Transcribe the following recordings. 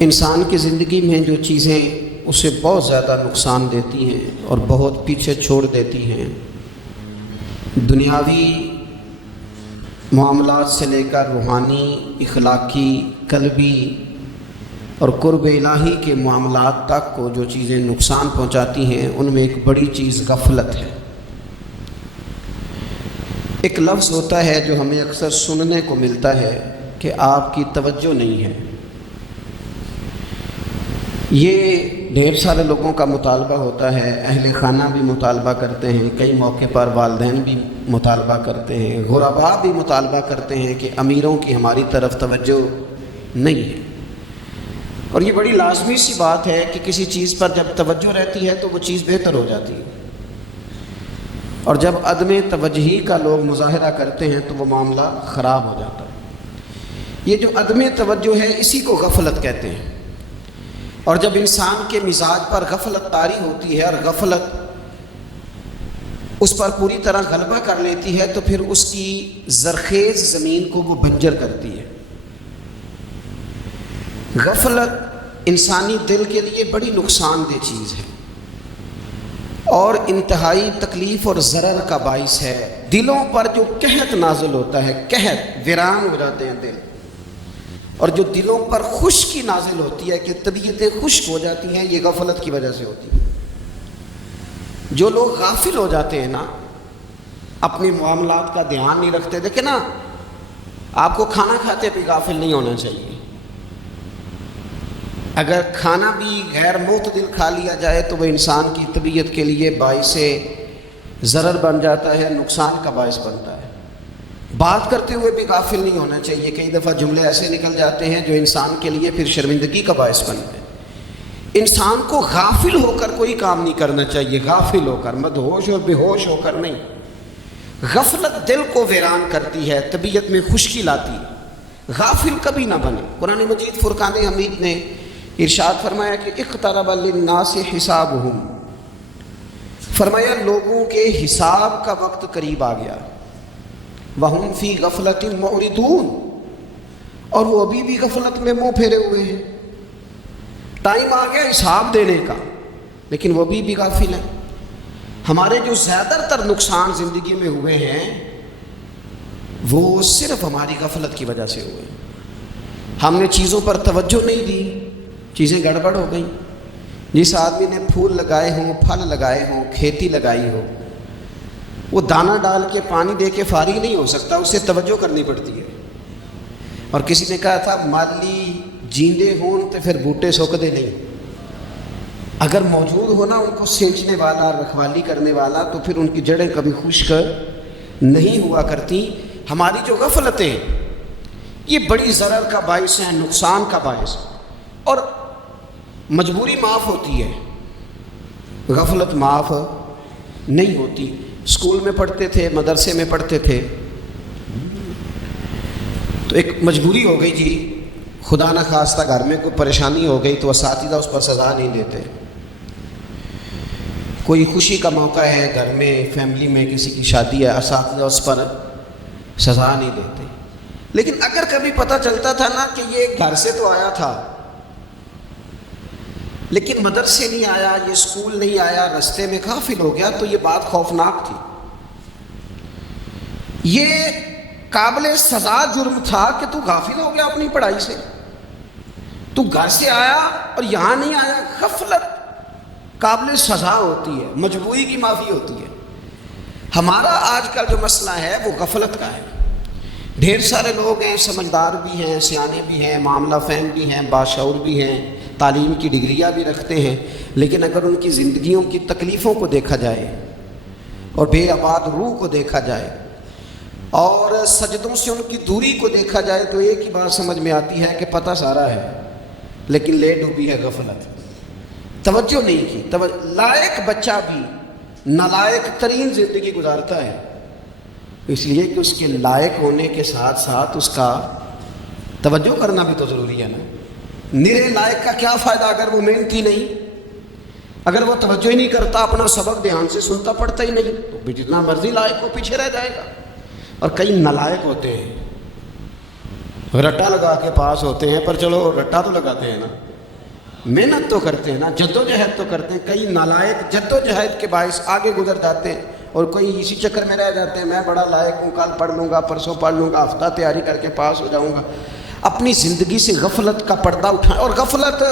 انسان کی زندگی میں جو چیزیں اسے بہت زیادہ نقصان دیتی ہیں اور بہت پیچھے چھوڑ دیتی ہیں، دنیاوی معاملات سے لے کر روحانی، اخلاقی، قلبی اور قرب الہی کے معاملات تک کو جو چیزیں نقصان پہنچاتی ہیں، ان میں ایک بڑی چیز غفلت ہے۔ ایک لفظ ہوتا ہے جو ہمیں اکثر سننے کو ملتا ہے کہ آپ کی توجہ نہیں ہے۔ یہ ڈھیر سارے لوگوں کا مطالبہ ہوتا ہے، اہل خانہ بھی مطالبہ کرتے ہیں، کئی موقع پر والدین بھی مطالبہ کرتے ہیں، غرباء بھی مطالبہ کرتے ہیں کہ امیروں کی ہماری طرف توجہ نہیں ہے۔ اور یہ بڑی لازمی سی بات ہے کہ کسی چیز پر جب توجہ رہتی ہے تو وہ چیز بہتر ہو جاتی ہے، اور جب عدم توجہی کا لوگ مظاہرہ کرتے ہیں تو وہ معاملہ خراب ہو جاتا ہے۔ یہ جو عدم توجہ ہے اسی کو غفلت کہتے ہیں، اور جب انسان کے مزاج پر غفلت طاری ہوتی ہے اور غفلت اس پر پوری طرح غلبہ کر لیتی ہے تو پھر اس کی زرخیز زمین کو وہ بنجر کرتی ہے۔ غفلت انسانی دل کے لیے بڑی نقصان دہ چیز ہے اور انتہائی تکلیف اور ضرر کا باعث ہے۔ دلوں پر جو قحط نازل ہوتا ہے، قحط، ویران ہو جاتے ہیں دل، اور جو دلوں پر خشکی نازل ہوتی ہے کہ طبیعتیں خشک ہو جاتی ہیں، یہ غفلت کی وجہ سے ہوتی ہے۔ جو لوگ غافل ہو جاتے ہیں نا، اپنے معاملات کا دھیان نہیں رکھتے، دیکھیں نا، آپ کو کھانا کھاتے بھی غافل نہیں ہونا چاہیے۔ اگر کھانا بھی غیر معتدل کھا لیا جائے تو وہ انسان کی طبیعت کے لیے باعث ضرر بن جاتا ہے، نقصان کا باعث بنتا ہے۔ بات کرتے ہوئے بھی غافل نہیں ہونا چاہیے، کئی دفعہ جملے ایسے نکل جاتے ہیں جو انسان کے لیے پھر شرمندگی کا باعث بنتے ہیں۔ انسان کو غافل ہو کر کوئی کام نہیں کرنا چاہیے، غافل ہو کر، مدہوش اور بے ہوش ہو کر نہیں۔ غفلت دل کو ویران کرتی ہے، طبیعت میں خشکی لاتی ہے، غافل کبھی نہ بنے۔ قرآن مجید فرقان حمید نے ارشاد فرمایا کہ اقترب للناس حسابہم، فرمایا لوگوں کے حساب کا وقت قریب آ گیا، وہم فی غفلت معرضون، اور وہ ابھی بھی غفلت میں منہ پھیرے ہوئے ہیں۔ ٹائم آ گیا حساب دینے کا، لیکن وہ بھی غافل ہیں۔ ہمارے جو زیادہ تر نقصان زندگی میں ہوئے ہیں وہ صرف ہماری غفلت کی وجہ سے ہوئے۔ ہم نے چیزوں پر توجہ نہیں دی، چیزیں گڑبڑ ہو گئیں۔ جس آدمی نے پھول لگائے ہوں، پھل لگائے ہوں، کھیتی لگائی ہو، وہ دانہ ڈال کے پانی دے کے فارغ نہیں ہو سکتا، اسے توجہ کرنی پڑتی ہے۔ اور کسی نے کہا تھا مالی جیندے ہوں تو پھر بوٹے سوکھدے نہیں، اگر موجود ہونا ان کو سینچنے والا، رکھوالی کرنے والا، تو پھر ان کی جڑیں کبھی خشک نہیں ہوا کرتی۔ ہماری جو غفلتیں یہ بڑی ضرر کا باعث ہیں، نقصان کا باعث، اور مجبوری معاف ہوتی ہے، غفلت معاف نہیں ہوتی۔ اسکول میں پڑھتے تھے، مدرسے میں پڑھتے تھے، تو ایک مجبوری ہو گئی جی، خدا نہ خواستہ گھر میں کوئی پریشانی ہو گئی تو اساتذہ اس پر سزا نہیں دیتے۔ کوئی خوشی کا موقع ہے گھر میں، فیملی میں کسی کی شادی ہے، اساتذہ اس پر سزا نہیں دیتے۔ لیکن اگر کبھی پتہ چلتا تھا نا کہ یہ گھر سے تو آیا تھا لیکن مدرسے نہیں آیا، یہ اسکول نہیں آیا، رستے میں غافل ہو گیا، تو یہ بات خوفناک تھی۔ یہ قابل سزا جرم تھا کہ تو غافل ہو گیا اپنی پڑھائی سے، تو گھر سے آیا اور یہاں نہیں آیا۔ غفلت قابل سزا ہوتی ہے، مجبوری کی معافی ہوتی ہے۔ ہمارا آج کا جو مسئلہ ہے وہ غفلت کا ہے۔ ڈھیر سارے لوگ ہیں، سمجھدار بھی ہیں، سیانے بھی ہیں، معاملہ فہم بھی ہیں، باشعور بھی ہیں، تعلیم کی ڈگریاں بھی رکھتے ہیں، لیکن اگر ان کی زندگیوں کی تکلیفوں کو دیکھا جائے اور بے آباد روح کو دیکھا جائے اور سجدوں سے ان کی دوری کو دیکھا جائے تو ایک ہی بات سمجھ میں آتی ہے کہ پتہ سارا ہے لیکن لے ڈوبی ہے غفلت، توجہ نہیں کی۔ لائق بچہ بھی نالائق ترین زندگی گزارتا ہے، اس لیے کہ اس کے لائق ہونے کے ساتھ ساتھ اس کا توجہ کرنا بھی تو ضروری ہے نا۔ نرے لائق کا کیا فائدہ اگر وہ محنتی نہیں، اگر وہ توجہ ہی نہیں کرتا، اپنا سبق دھیان سے سنتا پڑھتا ہی نہیں، تو جتنا مرضی لائق کو پیچھے رہ جائے گا۔ اور کئی نالائق ہوتے ہیں، رٹا لگا کے پاس ہوتے ہیں، پر چلو رٹا تو لگاتے ہیں نا، محنت تو کرتے ہیں نا، جدوجہد تو کرتے ہیں. کئی نالائق جدوجہد کے باعث آگے گزر جاتے ہیں اور کوئی اسی چکر میں رہ جاتے ہیں، میں بڑا لائق ہوں، کل پڑھ لوں گا، پرسوں پڑھ لوں گا، ہفتہ تیاری کر کے پاس ہو جاؤں گا. اپنی زندگی سے غفلت کا پردہ اٹھائیں. اور غفلت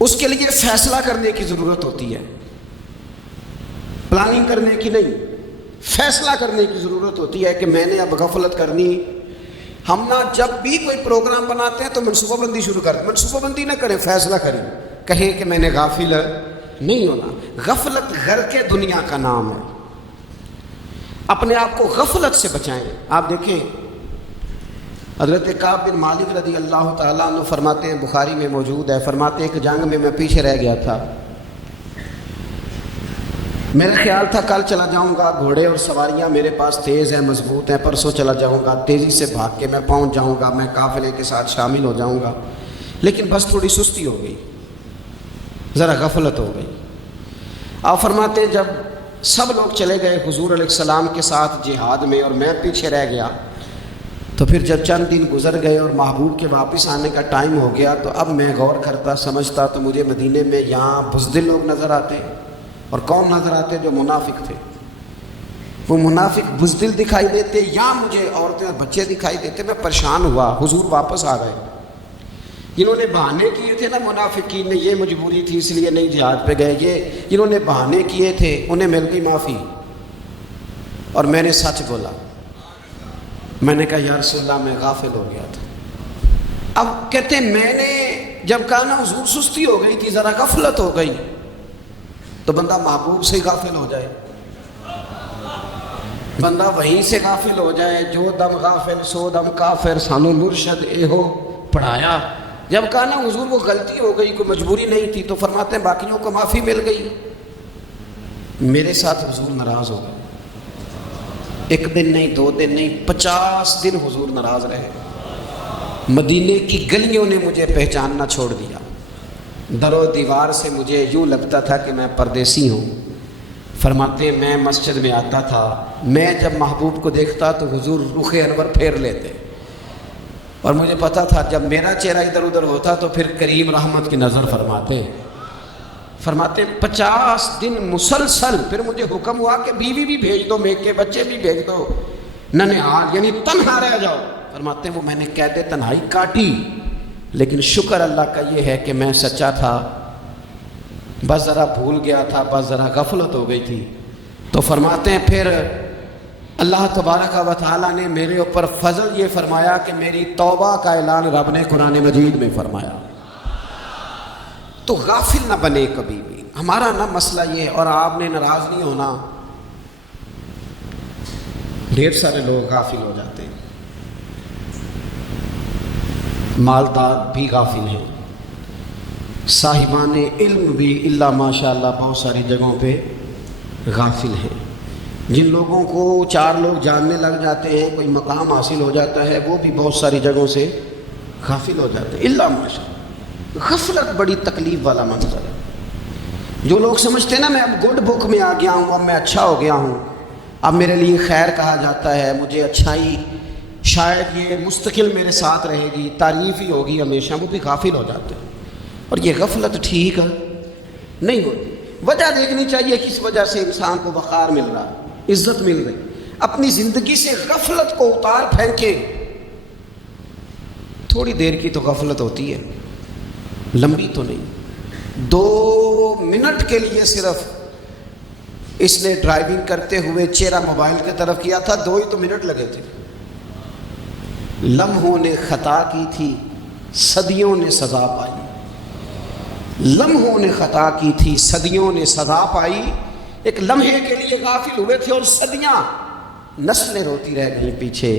اس کے لیے فیصلہ کرنے کی ضرورت ہوتی ہے، پلاننگ کرنے کی نہیں، فیصلہ کرنے کی ضرورت ہوتی ہے کہ میں نے اب غفلت کرنی. ہم نہ جب بھی کوئی پروگرام بناتے ہیں تو منصوبہ بندی شروع کرتے ہیں. منصوبہ بندی نہ کریں، فیصلہ کریں، کہیں کہ میں نے غافل نہیں ہونا. غفلت غرق دنیا کا نام ہے. اپنے آپ کو غفلت سے بچائیں. آپ دیکھیں حضرت کعب بن مالک رضی اللہ تعالیٰ عنہ فرماتے ہیں، بخاری میں موجود ہے، فرماتے ہیں کہ جنگ میں پیچھے رہ گیا تھا. میرا خیال تھا کل چلا جاؤں گا، گھوڑے اور سواریاں میرے پاس تیز ہیں، مضبوط ہیں، پرسوں چلا جاؤں گا، تیزی سے بھاگ کے میں پہنچ جاؤں گا، میں قافلے کے ساتھ شامل ہو جاؤں گا. لیکن بس تھوڑی سستی ہو گئی، ذرا غفلت ہو گئی. آپ فرماتے ہیں جب سب لوگ چلے گئے حضور علیہ السلام کے ساتھ جہاد میں اور میں پیچھے رہ گیا، تو پھر جب چند دن گزر گئے اور محبوب کے واپس آنے کا ٹائم ہو گیا تو اب میں غور کرتا سمجھتا تو مجھے مدینے میں یہاں بزدل لوگ نظر آتے. اور کون نظر آتے؟ جو منافق تھے. وہ منافق بزدل دکھائی دیتے یا مجھے عورتیں اور بچے دکھائی دیتے. میں پریشان ہوا. حضور واپس آ گئے. جنہوں نے بہانے کیے تھے نا منافقین نے، یہ مجبوری تھی اس لیے نہیں جہاد پہ گئے، یہ جنہوں نے بہانے کیے تھے انہیں مل گئی معافی. اور میں نے سچ بولا، میں نے کہا یا رسول اللہ میں غافل ہو گیا تھا. اب کہتے ہیں میں نے جب کہا نا حضور سستی ہو گئی تھی، ذرا غفلت ہو گئی. تو بندہ محبوب سے غافل ہو جائے، بندہ وہیں سے غافل ہو جائے. جو دم غافل سو دم کافر، سانو مرشد اے ہو پڑھایا. جب کہا نا حضور وہ غلطی ہو گئی، کوئی مجبوری نہیں تھی، تو فرماتے ہیں باقیوں کو معافی مل گئی. میرے ساتھ حضور ناراض ہو گئے. ایک دن نہیں، 2 دن نہیں، 50 دن حضور ناراض رہے. مدینے کی گلیوں نے مجھے پہچاننا چھوڑ دیا. در و دیوار سے مجھے یوں لگتا تھا کہ میں پردیسی ہوں. فرماتے ہیں میں مسجد میں آتا تھا، میں جب محبوب کو دیکھتا تو حضور رخ انور پھیر لیتے. اور مجھے پتا تھا جب میرا چہرہ ادھر ادھر ہوتا تو پھر کریم رحمت کی نظر فرماتے. فرماتے 50 دن مسلسل. پھر مجھے حکم ہوا کہ بیوی بھی بھیج دو، میک کے بچے بھی بھیج دو، ننھال یعنی تنہا رہ جاؤ. فرماتے ہیں وہ میں نے قید تنہائی کاٹی، لیکن شکر اللہ کا یہ ہے کہ میں سچا تھا، بس ذرا بھول گیا تھا، بس ذرا غفلت ہو گئی تھی. تو فرماتے ہیں پھر اللہ تبارک و تعالیٰ نے میرے اوپر فضل یہ فرمایا کہ میری توبہ کا اعلان رب نے قرآن مجید میں فرمایا. تو غافل نہ بنے کبھی بھی. ہمارا نہ مسئلہ یہ ہے، اور آپ نے ناراض نہیں ہونا. ڈھیر سارے لوگ غافل ہو جاتے ہیں، مالدار بھی غافل ہیں، صاحبان علم بھی اللہ ماشاء اللہ بہت ساری جگہوں پہ غافل ہیں. جن لوگوں کو 4 لوگ جاننے لگ جاتے ہیں، کوئی مقام حاصل ہو جاتا ہے، وہ بھی بہت ساری جگہوں سے غافل ہو جاتے ہیں اللہ ماشاء اللہ. غفلت بڑی تکلیف والا منظر ہے. جو لوگ سمجھتے ہیں نا میں اب گڈ بک میں آ گیا ہوں، اب میں اچھا ہو گیا ہوں، اب میرے لیے خیر کہا جاتا ہے، مجھے اچھائی شاید یہ مستقل میرے ساتھ رہے گی، تعریف ہی ہوگی ہمیشہ، وہ بھی غافل ہو جاتے ہیں. اور یہ غفلت ٹھیک نہیں ہوتی. وجہ دیکھنی چاہیے کس وجہ سے انسان کو وقار مل رہا، عزت مل رہی. اپنی زندگی سے غفلت کو اتار پھینکے. تھوڑی دیر کی تو غفلت ہوتی ہے، لمبی تو نہیں. 2 منٹ کے لیے صرف اس نے ڈرائیونگ کرتے ہوئے چہرہ موبائل کی طرف کیا تھا، 2 ہی تو منٹ لگے تھے. لمحوں نے خطا کی تھی، صدیوں نے سزا پائی. لمحوں نے خطا کی تھی، صدیوں نے سزا پائی. ایک لمحے کے لیے غافل ہوئے تھے اور صدیاں، نسلیں روتی رہ گئیں پیچھے،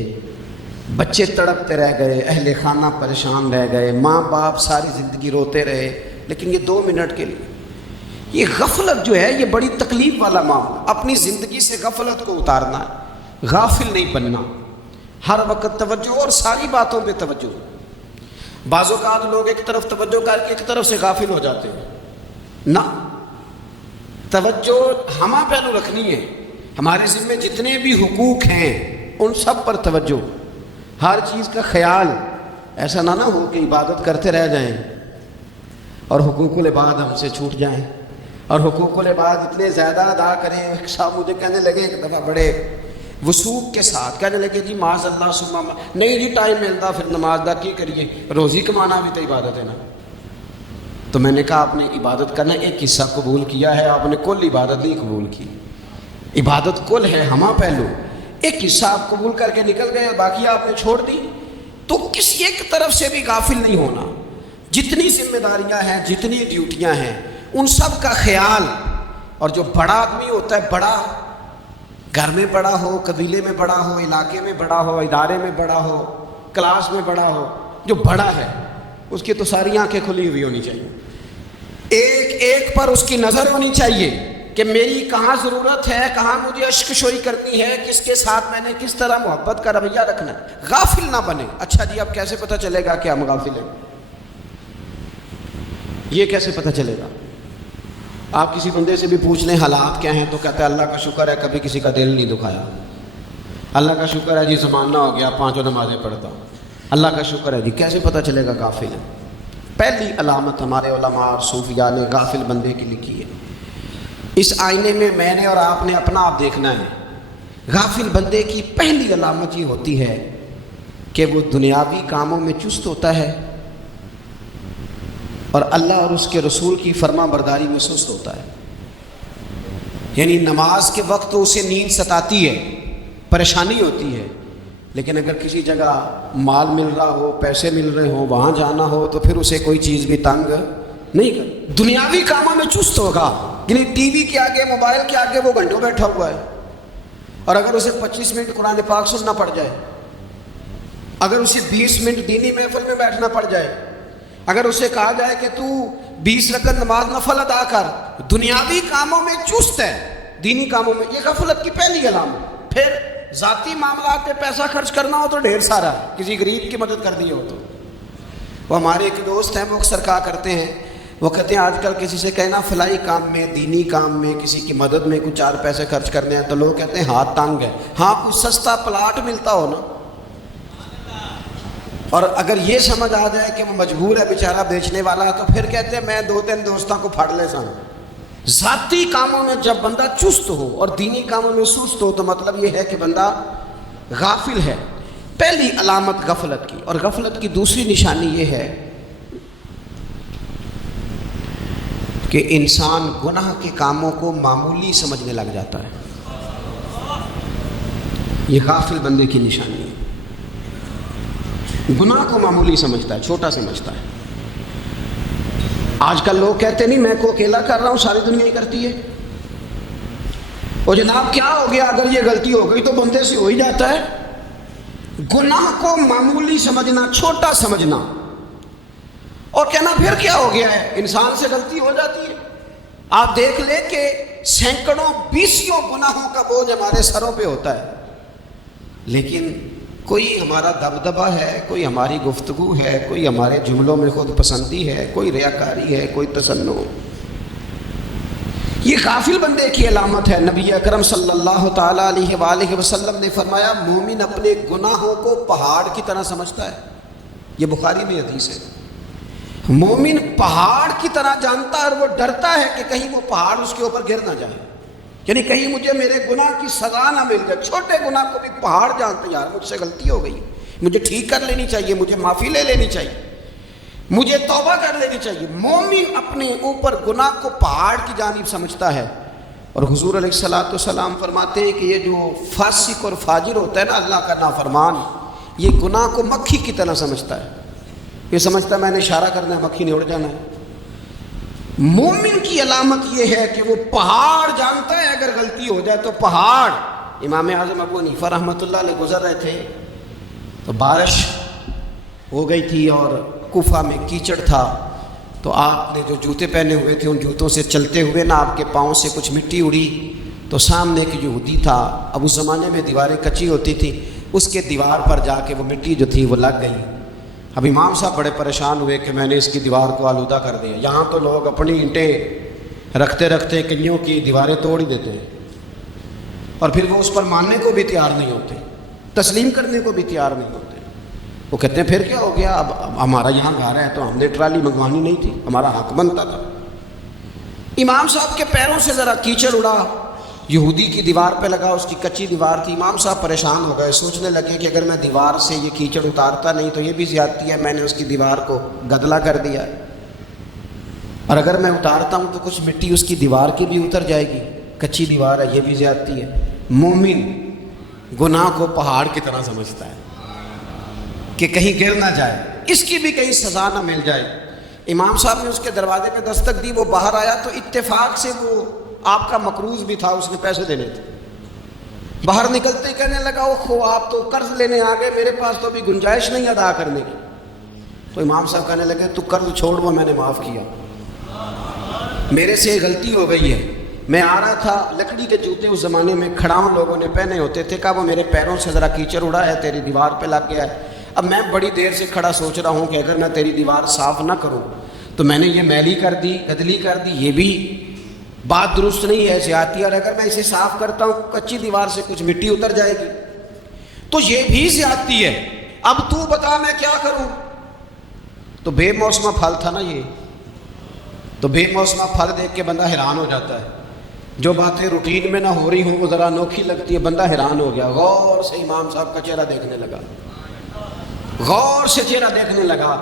بچے تڑپتے رہ گئے، اہل خانہ پریشان رہ گئے، ماں باپ ساری زندگی روتے رہے. لیکن یہ 2 منٹ کے لیے یہ غفلت جو ہے یہ بڑی تکلیف والا معاملہ. اپنی زندگی سے غفلت کو اتارنا ہے، غافل نہیں بننا. ہر وقت توجہ اور ساری باتوں پہ توجہ. بعض اوقات لوگ ایک طرف توجہ کر کے ایک طرف سے غافل ہو جاتے ہیں. نہ، توجہ ہمہ پہلو رکھنی ہے. ہمارے ذمہ جتنے بھی حقوق ہیں ان سب پر توجہ، ہر چیز کا خیال. ایسا نہ ہو کہ عبادت کرتے رہ جائیں اور حقوق العباد ہم سے چھوٹ جائیں، اور حقوق العباد اتنے زیادہ ادا کریں۔ ایک صاحب مجھے کہنے لگے ایک دفعہ بڑے وثوق کے ساتھ کہنے لگے جی معاذ اللہ سما نہیں جی ٹائم ملتا پھر نماز دا کی کریے، روزی کمانا بھی تو عبادت ہے نا۔ تو میں نے کہا آپ نے عبادت کرنا ایک حصہ قبول کیا ہے، آپ نے کل عبادت نہیں قبول کی۔ عبادت کل ہے ہمہ پہلو، ایک حصہ آپ قبول کر کے نکل گئے اور باقی آپ نے چھوڑ دی۔ تو کسی ایک طرف سے بھی غافل نہیں ہونا، جتنی ذمہ داریاں ہیں، جتنی ڈیوٹیاں ہیں، ان سب کا خیال۔ اور جو بڑا آدمی ہوتا ہے، بڑا گھر میں بڑا ہو، قبیلے میں بڑا ہو، علاقے میں بڑا ہو، ادارے میں بڑا ہو، کلاس میں بڑا ہو، جو بڑا ہے اس کی تو ساری آنکھیں کھلی ہوئی ہونی چاہیے، ایک ایک پر اس کی نظر ہونی چاہیے کہ میری کہاں ضرورت ہے، کہاں مجھے اشک شوئی کرنی ہے، کس کے ساتھ میں نے کس طرح محبت کا رویہ رکھنا ہے، غافل نہ بنے۔ اچھا جی اب کیسے پتہ چلے گا کہ ہم غافل ہیں؟ یہ کیسے پتہ چلے گا؟ آپ کسی بندے سے بھی پوچھ لیں حالات کیا ہیں تو کہتا ہے اللہ کا شکر ہے کبھی کسی کا دل نہیں دکھایا، اللہ کا شکر ہے جی زمانہ ہو گیا 5 نمازیں پڑھتا، اللہ کا شکر ہے جی۔ کیسے پتہ چلے گا غافل ہے؟ پہلی علامت ہمارے علماء اور صوفیاء نے غافل بندے کی لکھی ہے۔ اس آئینے میں نے اور آپ نے اپنا آپ دیکھنا ہے۔ غافل بندے کی پہلی علامت یہ ہوتی ہے کہ وہ دنیاوی کاموں میں چست ہوتا ہے اور اللہ اور اس کے رسول کی فرما برداری میں سست ہوتا ہے۔ یعنی نماز کے وقت تو اسے نیند ستاتی ہے، پریشانی ہوتی ہے، لیکن اگر کسی جگہ مال مل رہا ہو، پیسے مل رہے ہوں، وہاں جانا ہو تو پھر اسے کوئی چیز بھی تنگ نہیں کر۔ دنیاوی کاموں میں چست ہوگا، یعنی ٹی وی کے آگے، موبائل کے آگے وہ گھنٹوں بیٹھا ہوا ہے، اور اگر اسے 25 منٹ قرآن پاک سننا پڑ جائے، اگر اسے 20 منٹ دینی محفل میں بیٹھنا پڑ جائے، اگر اسے کہا جائے کہ تو 20 رکعت نماز نفل ادا کر، دنیاوی کاموں میں چست ہے، دینی کاموں میں، یہ غفلت کی پہلی علامت۔ پھر ذاتی معاملات پہ پیسہ خرچ کرنا ہو تو ڈھیر سارا، کسی غریب کی مدد کر دی ہو تو۔ وہ ہمارے ایک دوست ہیں، وہ اکثر کہا کرتے ہیں، وہ کہتے ہیں آج کل کسی سے کہنا فلائی کام میں، دینی کام میں، کسی کی مدد میں کچھ 4 پیسے خرچ کرنے ہیں تو لوگ کہتے ہیں ہاتھ تنگ ہے۔ ہاں کچھ سستا پلاٹ ملتا ہو نا، اور اگر یہ سمجھ آ جائے کہ وہ مجبور ہے بیچارہ بیچنے والا، تو پھر کہتے ہیں میں 2-3 دوستوں کو پھاڑ لے سن۔ ذاتی کاموں میں جب بندہ چست ہو اور دینی کاموں میں سست ہو تو مطلب یہ ہے کہ بندہ غافل ہے۔ پہلی علامت غفلت کی۔ اور غفلت کی دوسری نشانی یہ ہے کہ انسان گناہ کے کاموں کو معمولی سمجھنے لگ جاتا ہے، یہ غافل بندے کی نشانی ہے۔ گناہ کو معمولی سمجھتا ہے، چھوٹا سمجھتا ہے۔ آج کل لوگ کہتے نہیں میں کو اکیلا کر رہا ہوں، ساری دنیا ہی کرتی ہے۔ اور جناب کیا ہو گیا، اگر یہ غلطی ہو گئی تو بندے سے ہو ہی جاتا ہے۔ گناہ کو معمولی سمجھنا، چھوٹا سمجھنا، اور کہنا پھر کیا ہو گیا ہے، انسان سے غلطی ہو جاتی ہے۔ آپ دیکھ لیں کہ سینکڑوں بیسیوں گناہوں کا بوجھ ہمارے سروں پہ ہوتا ہے، لیکن کوئی ہمارا دبدبہ ہے، کوئی ہماری گفتگو ہے، کوئی ہمارے جملوں میں خود پسندی ہے، کوئی ریاکاری ہے، کوئی تسنع۔ یہ غافل بندے کی علامت ہے۔ نبی اکرم صلی اللہ تعالیٰ علیہ وآلہ وسلم نے فرمایا مومن اپنے گناہوں کو پہاڑ کی طرح سمجھتا ہے، یہ بخاری میں حدیث ہے۔ مومن پہاڑ کی طرح جانتا ہے اور وہ ڈرتا ہے کہ کہیں وہ پہاڑ اس کے اوپر گر نہ جائے، یعنی کہیں مجھے میرے گناہ کی سزا نہ مل جائے۔ چھوٹے گناہ کو بھی پہاڑ جانتے، یار مجھ سے غلطی ہو گئی، مجھے ٹھیک کر لینی چاہیے، مجھے معافی لے لینی چاہیے، مجھے توبہ کر لینی چاہیے۔ مومن اپنے اوپر گناہ کو پہاڑ کی جانب سمجھتا ہے۔ اور حضور علیہ الصلوۃ والسلام فرماتے ہیں کہ یہ جو فاسق اور فاجر ہوتا ہے نا، اللہ کا نافرمان، یہ گناہ کو مکھی کی طرح سمجھتا ہے، یہ سمجھتا ہے میں نے اشارہ کرنا ہے مکھی نے اڑ جانا ہے۔ مومن کی علامت یہ ہے کہ وہ پہاڑ جانتا ہے، اگر غلطی ہو جائے تو پہاڑ۔ امام اعظم ابو حنیفہ رحمۃ اللہ علیہ گزر رہے تھے تو بارش ہو گئی تھی اور کوفہ میں کیچڑ تھا، تو آپ نے جو جوتے پہنے ہوئے تھے ان جوتوں سے چلتے ہوئے نا آپ کے پاؤں سے کچھ مٹی اڑی، تو سامنے ایک یہودی تھا، اب اس زمانے میں دیواریں کچی ہوتی تھیں، اس کے دیوار پر جا کے وہ مٹی جو تھی وہ لگ گئی۔ اب امام صاحب بڑے پریشان ہوئے کہ میں نے اس کی دیوار کو آلودہ کر دیا۔ یہاں تو لوگ اپنی اینٹیں رکھتے رکھتے کنیوں کی دیواریں توڑ ہی دیتے ہیں، اور پھر وہ اس پر ماننے کو بھی تیار نہیں ہوتے، تسلیم کرنے کو بھی تیار نہیں ہوتے۔ وہ کہتے ہیں پھر کیا ہو گیا، اب ہمارا یہاں گھر ہے تو ہم نے ٹرالی منگوانی نہیں تھی، ہمارا حق بنتا تھا۔ امام صاحب کے پیروں سے ذرا کیچڑ اڑا، یہودی کی دیوار پہ لگا، اس کی کچی دیوار تھی۔ امام صاحب پریشان ہو گئے، سوچنے لگے کہ اگر میں دیوار سے یہ کیچڑ اتارتا نہیں تو یہ بھی زیادتی ہے، میں نے اس کی دیوار کو گدلا کر دیا ہے، اور اگر میں اتارتا ہوں تو کچھ مٹی اس کی دیوار کی بھی اتر جائے گی، کچی دیوار ہے، یہ بھی زیادتی ہے۔ مومن گناہ کو پہاڑ کی طرح سمجھتا ہے کہ کہیں گر نہ جائے، اس کی بھی کہیں سزا نہ مل جائے۔ امام صاحب نے اس کے دروازے پہ دستک دی، وہ باہر آیا تو اتفاق سے وہ آپ کا مقروض بھی تھا، اس نے پیسے دینے تھے۔ باہر نکلتے ہی کہنے لگا اوہ آپ تو قرض لینے آ گئے، میرے پاس تو ابھی گنجائش نہیں ادا کرنے کی۔ تو امام صاحب کہنے لگے تو قرض چھوڑ، وہ میں نے معاف کیا، میرے سے غلطی ہو گئی ہے، میں آ رہا تھا، لکڑی کے جوتے اس زمانے میں کھڑاؤں لوگوں نے پہنے ہوتے تھے، کہا وہ میرے پیروں سے ذرا کیچڑ اڑا ہے، تیری دیوار پہ لگ گیا ہے۔ اب میں بڑی دیر سے کھڑا سوچ رہا ہوں کہ اگر میں تیری دیوار صاف نہ کروں تو میں نے یہ میلی کر دی، گدلی کر دی، یہ بھی بات درست نہیں ہے، زیادتی، اور اگر میں اسے صاف کرتا ہوں کچی دیوار سے کچھ مٹی اتر جائے گی تو یہ بھی زیادتی ہے، اب تو بتا میں کیا کروں۔ تو بے موسمہ پھل تھا نا یہ، تو بے موسمہ پھل دیکھ کے بندہ حیران ہو جاتا ہے، جو باتیں روٹین میں نہ ہو رہی ہوں وہ ذرا انوکھی لگتی ہے، بندہ حیران ہو گیا، غور سے امام صاحب کا چہرہ دیکھنے لگا، غور سے چہرہ دیکھنے لگا۔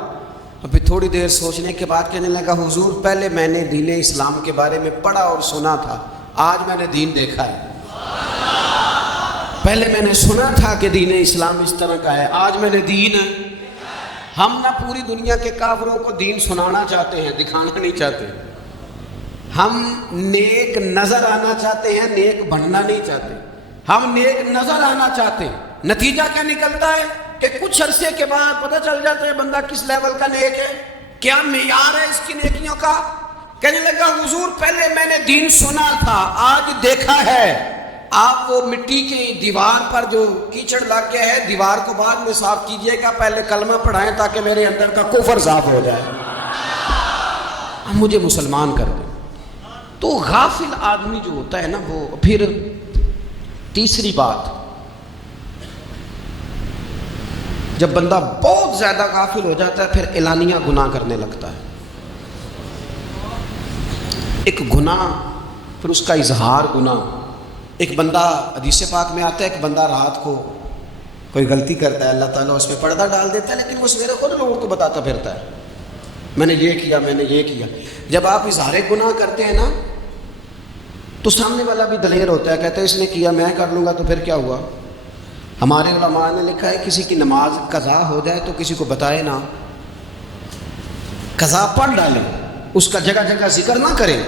ابھی تھوڑی دیر سوچنے کے بعد کہنے لگا حضور پہلے میں نے دین اسلام کے بارے میں پڑھا اور سنا تھا، آج میں نے دین دیکھا ہے۔ پہلے میں نے سنا تھا کہ دین اسلام اس طرح کا ہے، آج میں نے دین۔ ہم نہ پوری دنیا کے کافروں کو دین سنانا چاہتے ہیں، دکھانا نہیں چاہتے، ہم نیک نظر آنا چاہتے ہیں، نیک بننا نہیں چاہتے، ہم نیک نظر آنا چاہتے ہیں۔ نتیجہ کیا نکلتا ہے کہ کچھ عرصے کے بعد پتہ چل جاتا ہے بندہ کس لیول کا نیک ہے، کیا معیار ہے اس کی نیکیوں کا۔ کہنے لگا حضور پہلے میں نے دین سنا تھا، آج دیکھا ہے۔ آپ وہ مٹی کی دیوار پر جو کیچڑ لگ گیا ہے، دیوار کو بعد میں صاف کیجئے گا، پہلے کلمہ پڑھائیں تاکہ میرے اندر کا کفر صاف ہو جائے، مجھے مسلمان کر دیں۔ تو غافل آدمی جو ہوتا ہے نا، وہ پھر تیسری بات، جب بندہ بہت زیادہ غافل ہو جاتا ہے پھر اعلانیہ گناہ کرنے لگتا ہے۔ ایک گناہ، پھر اس کا اظہار گناہ۔ ایک بندہ، حدیث پاک میں آتا ہے، ایک بندہ رات کو کوئی غلطی کرتا ہے، اللہ تعالیٰ اس پہ پردہ ڈال دیتا ہے، لیکن وہ سویرے خود لوگوں کو بتاتا پھرتا ہے میں نے یہ کیا، میں نے یہ کیا۔ جب آپ اظہار گناہ کرتے ہیں نا تو سامنے والا بھی دلیر ہوتا ہے، کہتا ہے اس نے کیا میں کر لوں گا تو پھر کیا ہوا۔ ہمارے علماء نے لکھا ہے کسی کی نماز قضا ہو جائے تو کسی کو بتائے نہ، قضا پڑھ ڈالیں، اس کا جگہ جگہ ذکر نہ کریں۔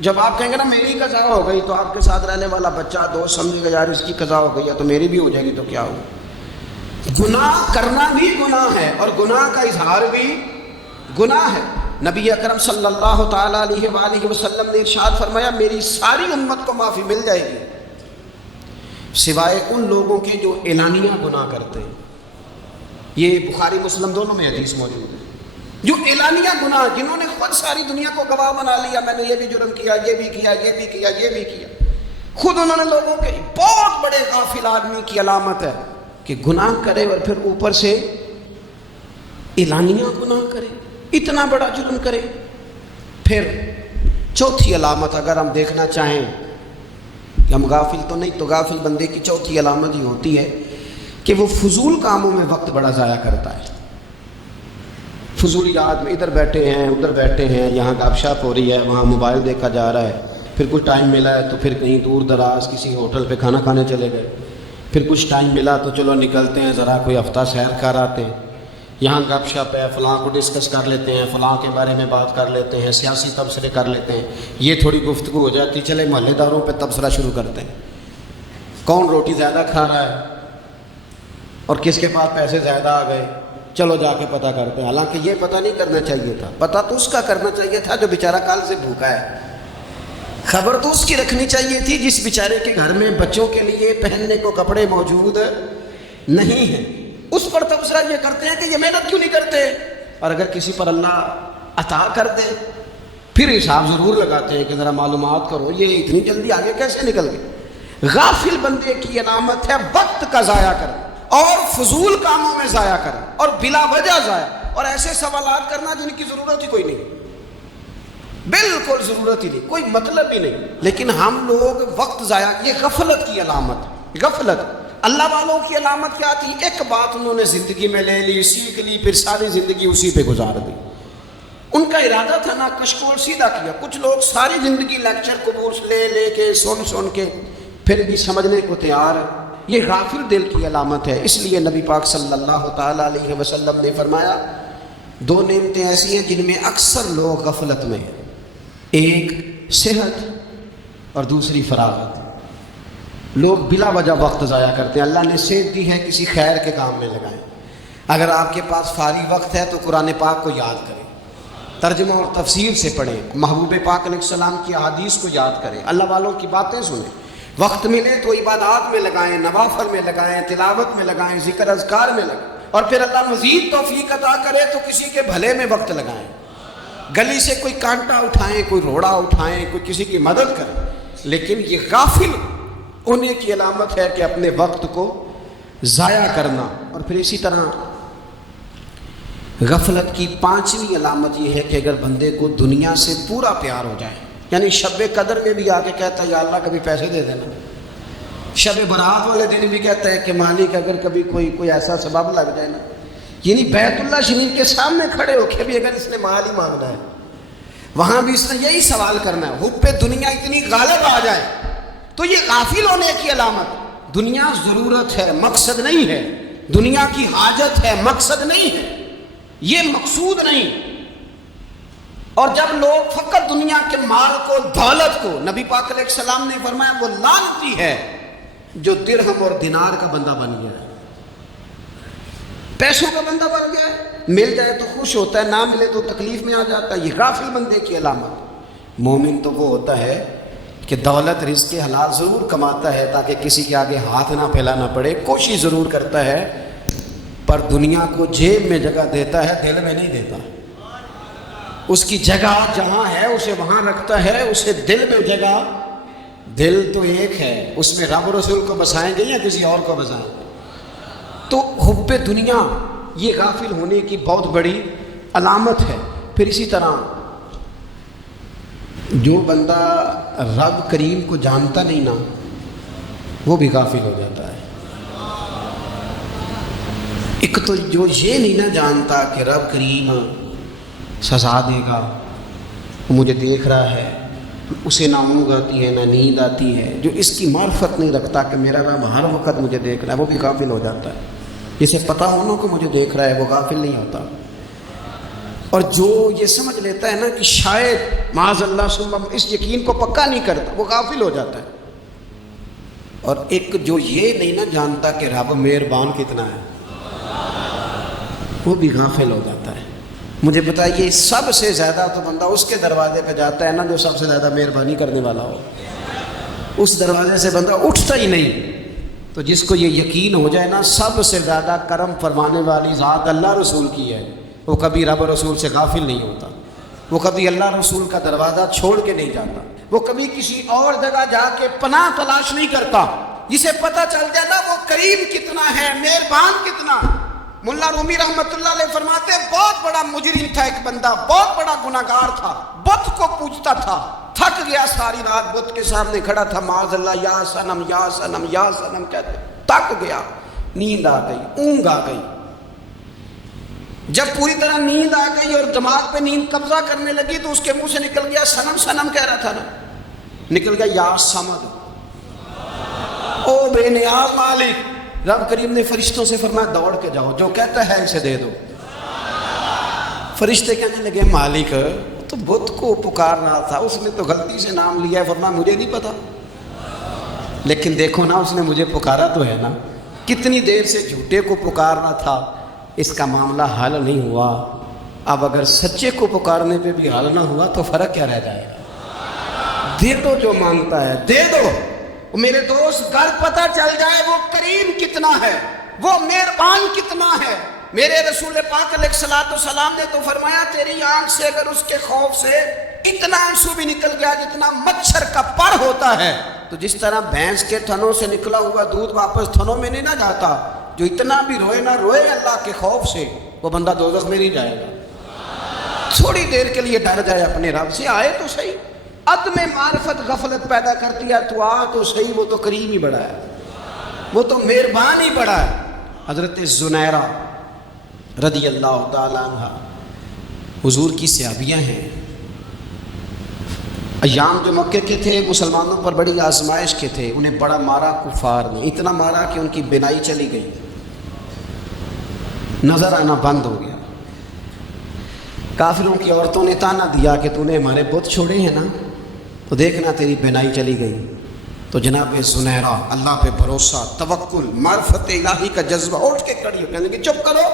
جب آپ کہیں گے نا میری قضا ہو گئی تو آپ کے ساتھ رہنے والا بچہ دوست سمجھے گا یار اس کی قضا ہو گئی ہے تو میری بھی ہو جائے گی تو کیا ہو۔ گناہ کرنا بھی گناہ ہے اور گناہ کا اظہار بھی گناہ ہے۔ نبی اکرم صلی اللہ تعالیٰ علیہ وآلہ وسلم نے ارشاد فرمایا میری ساری امت کو معافی مل جائے گی سوائے ان لوگوں کے جو اعلانیہ گناہ کرتے ہیں۔ یہ بخاری مسلم دونوں میں حدیث موجود ہے۔ جو اعلانیہ گناہ، جنہوں نے خود ساری دنیا کو گواہ بنا لیا، میں نے یہ بھی جرم کیا، یہ بھی کیا، یہ بھی کیا، یہ بھی کیا، خود انہوں نے لوگوں کے، بہت بڑے غافل آدمی کی علامت ہے کہ گناہ کرے اور پھر اوپر سے اعلانیہ گناہ کرے، اتنا بڑا جرم کرے۔ پھر چوتھی علامت اگر ہم دیکھنا چاہیں کہ ہم غافل تو نہیں، تو غافل بندے کی چوتھی علامت یہ ہوتی ہے کہ وہ فضول کاموں میں وقت بڑا ضائع کرتا ہے۔ فضولیات میں ادھر بیٹھے ہیں ادھر بیٹھے ہیں، یہاں گپ شپ ہو رہی ہے، وہاں موبائل دیکھا جا رہا ہے، پھر کچھ ٹائم ملا ہے تو پھر کہیں دور دراز کسی ہوٹل پہ کھانا کھانے چلے گئے، پھر کچھ ٹائم ملا تو چلو نکلتے ہیں ذرا کوئی ہفتہ سیر کر آتے ہیں، یہاں گپ شپ ہے، فلاں کو ڈسکس کر لیتے ہیں، فلاں کے بارے میں بات کر لیتے ہیں، سیاسی تبصرے کر لیتے ہیں، یہ تھوڑی گفتگو ہو جاتی، چلے محلے داروں پہ تبصرہ شروع کرتے ہیں، کون روٹی زیادہ کھا رہا ہے اور کس کے پاس پیسے زیادہ آ گئے، چلو جا کے پتہ کرتے ہیں۔ حالانکہ یہ پتہ نہیں کرنا چاہیے تھا، پتہ تو اس کا کرنا چاہیے تھا جو بیچارہ کل سے بھوکا ہے، خبر تو اس کی رکھنی چاہیے تھی جس بیچارے کے گھر میں بچوں کے لیے پہننے کو کپڑے موجود نہیں ہیں، اس پر تبصرہ یہ کرتے ہیں کہ یہ محنت کیوں نہیں کرتے، اور اگر کسی پر اللہ عطا کر دے پھر حساب ضرور لگاتے ہیں کہ ذرا معلومات کرو یہ اتنی جلدی آگے کیسے نکل گئے۔ غافل بندے کی علامت ہے وقت کا ضائع کرنا، اور فضول کاموں میں ضائع کریں اور بلا وجہ ضائع، اور ایسے سوالات کرنا جن کی ضرورت ہی کوئی نہیں، بالکل ضرورت ہی نہیں، کوئی مطلب ہی نہیں، لیکن ہم لوگ وقت ضائع، یہ غفلت کی علامت، غفلت۔ اللہ والوں کی علامت کیا تھی؟ ایک بات انہوں نے زندگی میں لے لی، سیکھ لی، پھر ساری زندگی اسی پہ گزار دی۔ ان کا ارادہ تھا نا کشکول سیدھا کیا۔ کچھ لوگ ساری زندگی لیکچر قبول لے کے سن کے پھر بھی سمجھنے کو تیار ہے، یہ غافل دل کی علامت ہے۔ اس لیے نبی پاک صلی اللہ تعالیٰ علیہ وسلم نے فرمایا دو نعمتیں ایسی ہیں جن میں اکثر لوگ غفلت میں ہیں، ایک صحت اور دوسری فراغت۔ لوگ بلا وجہ وقت ضائع کرتے ہیں۔ اللہ نے صحت دی ہے، کسی خیر کے کام میں لگائیں۔ اگر آپ کے پاس فارغ وقت ہے تو قرآن پاک کو یاد کریں، ترجمہ اور تفسیر سے پڑھیں، محبوب پاک علیہ السلام کی احادیث کو یاد کریں، اللہ والوں کی باتیں سنیں۔ وقت ملے تو عبادات میں لگائیں، نوافل میں لگائیں، تلاوت میں لگائیں، ذکر اذکار میں لگائیں، اور پھر اللہ مزید توفیق عطا کرے تو کسی کے بھلے میں وقت لگائیں۔ گلی سے کوئی کانٹا اٹھائیں، کوئی روڑا اٹھائیں، کوئی کسی کی مدد کریں، لیکن یہ غافل ہونے کی علامت ہے کہ اپنے وقت کو ضائع کرنا۔ اور پھر اسی طرح غفلت کی پانچویں علامت یہ ہے کہ اگر بندے کو دنیا سے پورا پیار ہو جائے، یعنی شب قدر میں بھی آ کے کہتا ہے یا اللہ کبھی پیسے دے دینا، شب برات والے دن بھی کہتا ہے کہ مالک اگر کبھی کوئی ایسا سبب لگ جائے نا، یعنی بیت اللہ شریف کے سامنے کھڑے ہو کے بھی اگر اس نے مال ہی مانگنا ہے وہاں بھی اس نے یہی سوال کرنا ہے، حب پہ دنیا اتنی غالب آ جائے تو یہ غافل ہونے کی علامت۔ دنیا ضرورت ہے، مقصد نہیں ہے، دنیا کی حاجت ہے، مقصد نہیں ہے، یہ مقصود نہیں۔ اور جب لوگ فقط دنیا کے مال کو، دولت کو، نبی پاک علیہ السلام نے فرمایا وہ لعنتی ہے جو درہم اور دینار کا بندہ بن گیا ہے، پیسوں کا بندہ بن گیا ہے، مل جائے تو خوش ہوتا ہے، نہ ملے تو تکلیف میں آ جاتا ہے۔ یہ غافل بندے کی علامت۔ مومن تو وہ ہوتا ہے کہ دولت رزق حلال ضرور کماتا ہے تاکہ کسی کے آگے ہاتھ نہ پھیلانا پڑے، کوشش ضرور کرتا ہے، پر دنیا کو جیب میں جگہ دیتا ہے، دل میں نہیں دیتا۔ اس کی جگہ جہاں ہے اسے وہاں رکھتا ہے، اسے دل میں جگہ، دل تو ایک ہے، اس میں رب رسول کو بسائیں گے یا کسی اور کو بسائیں گے؟ تو حب دنیا یہ غافل ہونے کی بہت بڑی علامت ہے۔ پھر اسی طرح جو بندہ رب کریم کو جانتا نہیں نا وہ بھی غافل ہو جاتا ہے۔ ایک تو جو یہ نہیں نہ جانتا کہ رب کریم سزا دے گا، وہ مجھے دیکھ رہا ہے، اسے نہ اونگ آتی ہے نہ نیند آتی ہے، جو اس کی معرفت نہیں رکھتا کہ میرا رب ہر وقت مجھے دیکھ رہا ہے، وہ بھی غافل ہو جاتا ہے۔ جسے پتہ ہونا کہ مجھے دیکھ رہا ہے وہ غافل نہیں ہوتا۔ اور جو یہ سمجھ لیتا ہے نا کہ شاید معاذ اللہ ثم اس یقین کو پکا نہیں کرتا، وہ غافل ہو جاتا ہے۔ اور ایک جو یہ نہیں نہ جانتا کہ رب مہربان کتنا ہے، وہ بھی غافل ہو جاتا ہے۔ مجھے بتائیے سب سے زیادہ تو بندہ اس کے دروازے پہ جاتا ہے نا جو سب سے زیادہ مہربانی کرنے والا ہو، اس دروازے سے بندہ اٹھتا ہی نہیں۔ تو جس کو یہ یقین ہو جائے نا سب سے زیادہ کرم فرمانے والی ذات اللہ رسول کی ہے، وہ کبھی رب رسول سے غافل نہیں ہوتا، وہ کبھی اللہ رسول کا دروازہ چھوڑ کے نہیں جاتا، وہ کبھی کسی اور جگہ جا کے پناہ تلاش نہیں کرتا۔ جسے پتہ چل جائے نا وہ کریم کتنا ہے، مہربان کتنا۔ ملا رومی رحمت اللہ علیہ فرماتے ہیں بہت بڑا مجرم تھا ایک بندہ، بہت بڑا گناہگار تھا، بت کو پوجتا تھا، تھک گیا، ساری رات بت کے سامنے کھڑا تھا، معاذ اللہ یا صنم یا صنم یا صنم کہتے، تھک گیا، نیند آ گئی، اونگ آ گئی۔ جب پوری طرح نیند آ گئی اور دماغ پہ نیند قبضہ کرنے لگی تو اس کے منہ سے نکل گیا، صنم صنم کہہ رہا تھا نا، نکل گیا یا صمد، او بے نیاز مالک۔ رب کریم نے فرشتوں سے فرمایا دوڑ کے جاؤ، جو کہتا ہے اسے دے دو۔ فرشتے کہنے لگے مالک تو بت کو پکار رہا تھا، اس نے تو غلطی سے نام لیا ہے، فرمایا مجھے نہیں پتا، لیکن دیکھو نا اس نے مجھے پکارا تو ہے نا، کتنی دیر سے جھوٹے کو پکار رہا تھا، اس کا معاملہ حل نہیں ہوا، اب اگر سچے کو پکارنے پہ بھی حل نہ ہوا تو فرق کیا رہ جائے گا؟ دے دو جو مانگتا ہے، دے دو۔ میرے دوست گر پتہ چل جائے وہ کریم کتنا ہے، وہ مہربان کتنا ہے۔ میرے رسول پاک علیہ الصلوۃ والسلام نے تو فرمایا تیری آنکھ سے اگر اس کے خوف سے اتنا آنسو بھی نکل گیا جتنا مچھر کا پر ہوتا ہے، تو جس طرح بھینس کے تھنوں سے نکلا ہوا دودھ واپس تھنوں میں نہیں نہ جاتا، جو اتنا بھی روئے نہ روئے اللہ کے خوف سے، وہ بندہ دوزخ میں نہیں جائے گا۔ تھوڑی دیر کے لیے ڈر جائے اپنے رب سے، آئے تو صحیح۔ عدم معرفت غفلت پیدا کرتی ہے، تو آ تو صحیح، وہ تو کریم ہی بڑا ہے، وہ تو مہربان ہی بڑا ہے۔ حضرت زنیرہ رضی اللہ تعالیٰ عنہ حضور کی صحابیاں ہیں۔ ایام جو مکے کے تھے مسلمانوں پر بڑی آزمائش کے تھے، انہیں بڑا مارا کفار نے، اتنا مارا کہ ان کی بینائی چلی گئی، نظر آنا بند ہو گیا۔ کافروں کی عورتوں نے تانا دیا کہ تو نے ہمارے بت چھوڑے ہیں نا، تو دیکھنا تیری بینائی چلی گئی۔ تو جناب زنیرہ اللہ پہ بھروسہ، توکل، معرفت الہی کا جذبہ، اٹھ کے کھڑی ہو کہنے لگی چپ کرو،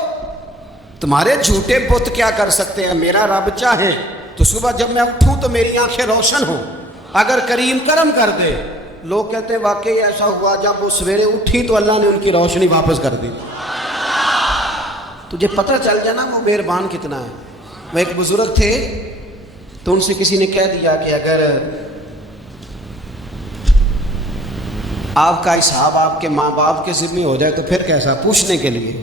تمہارے جھوٹے بت کیا کر سکتے ہیں، میرا رب چاہے تو صبح جب میں اٹھوں تو میری آنکھیں روشن ہوں، اگر کریم کرم کر دے۔ لوگ کہتے ہیں واقعی ایسا ہوا، جب وہ سویرے اٹھی تو اللہ نے ان کی روشنی واپس کر دی۔ تجھے پتہ چل جائے نا وہ مہربان کتنا ہے۔ وہ ایک بزرگ تھے تو ان سے کسی نے کہہ دیا کہ اگر آپ کا حساب آپ کے ماں باپ کے ذمہ ہو جائے تو پھر کیسا، پوچھنے کے لیے